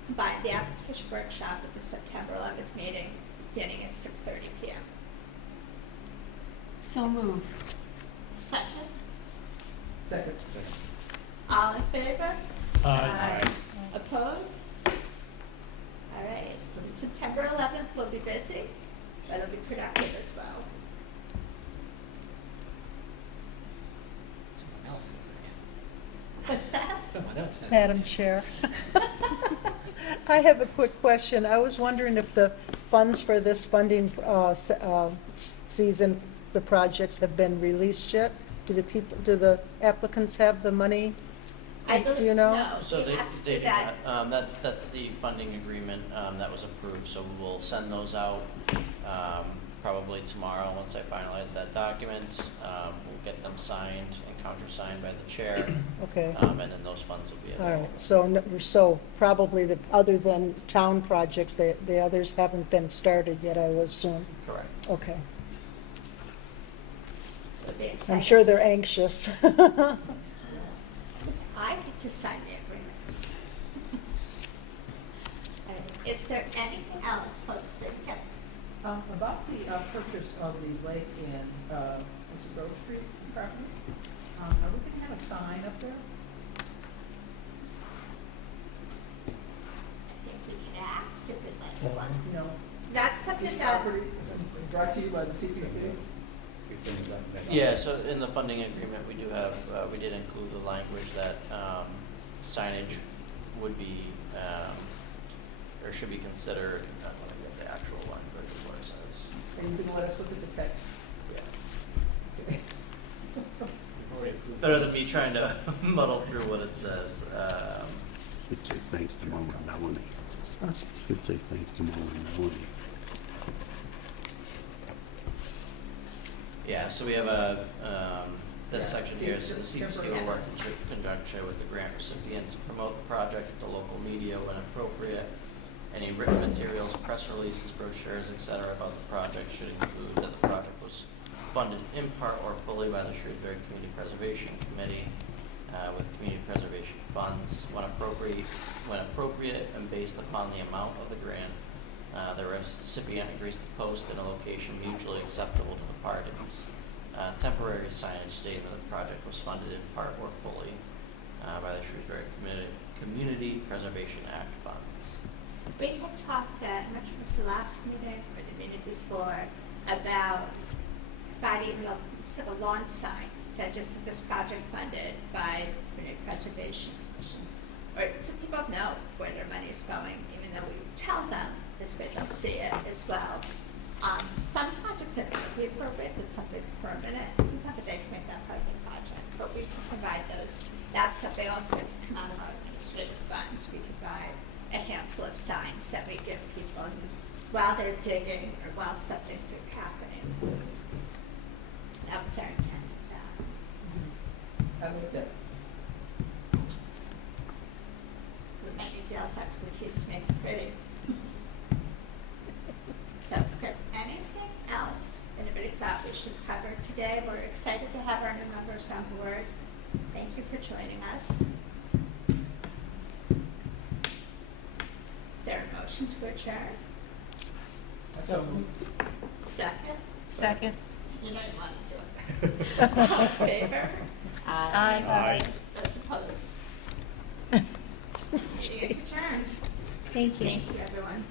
combine the application workshop with the September 11th meeting beginning at 6:30 p.m.? So move. Second? Second. Second. All in favor? Aye. Opposed? All right. September 11th will be busy, but it'll be productive as well. Someone else has a hand. What's that? Someone else has. Madam Chair. I have a quick question. I was wondering if the funds for this funding season, the projects have been released yet? Do the applicants have the money? I Do believe, you know? no, So we they have to do do that. that. That's the funding agreement that was approved, so we'll send those out probably tomorrow once I finalize that document. We'll get them signed and countersigned by the chair, Okay. and then those funds will be All available. right, so probably other than town projects, the others haven't been started yet, I would assume. Correct. Okay. So it'll be I'm exciting. sure they're anxious. I get to sign the agreements. Is there anything else, folks, that, yes? About the purchase of the lake and, what's it, Grove Street properties, are we gonna have a sign up there? I think we can ask if we'd like one. You know, That's this something that, property, it's brought to you by the CPC. It's in that. Yeah, so in the funding agreement, we do have, we did include the language that signage would be, or should be considered, I don't want to get the actual language of what it says. Are you gonna let us look at the text? It's better than me trying to muddle through what it says. Should say thanks to Mo and Melanie. Should say thanks to Mo and Melanie. Yeah, so we have this section here, so the CPC will work in conjunction with the grant recipient to promote the project to local media when appropriate. Any written materials, press releases, brochures, etc. about the project should include that the project was funded in part or fully by the Shrewsbury Community Preservation Committee with community preservation funds when appropriate and based upon the amount of the grant. The recipient agrees to post in a location mutually acceptable to the parties. Temporary signage stating that the project was funded in part or fully by the Shrewsbury Community Preservation Act funds. We had talked at, I'm not sure if it was the last meeting or the meeting before, about providing a lawn sign that just this project funded by the Community Preservation Commission. Or so people know where their money's going, even though we tell them this way they'll see it as well. Some projects are going to be appropriate, it's something permanent, it's not that they can make that part of the project, but we can provide those. That's something else that can come out of our administrative funds. We can buy a handful of signs that we give people while they're digging or while something's happening. That was our intent of that. I like that. We might need Gail's expertise to make it pretty. So, is there anything else anybody thought we should cover today? We're excited to have our new members on board. Thank you for joining us. Is there a motion to adjourn? So, Second? Second. You know you wanted to. All in favor? Aye. Those opposed? Meeting is adjourned. Thank you. Thank you, everyone.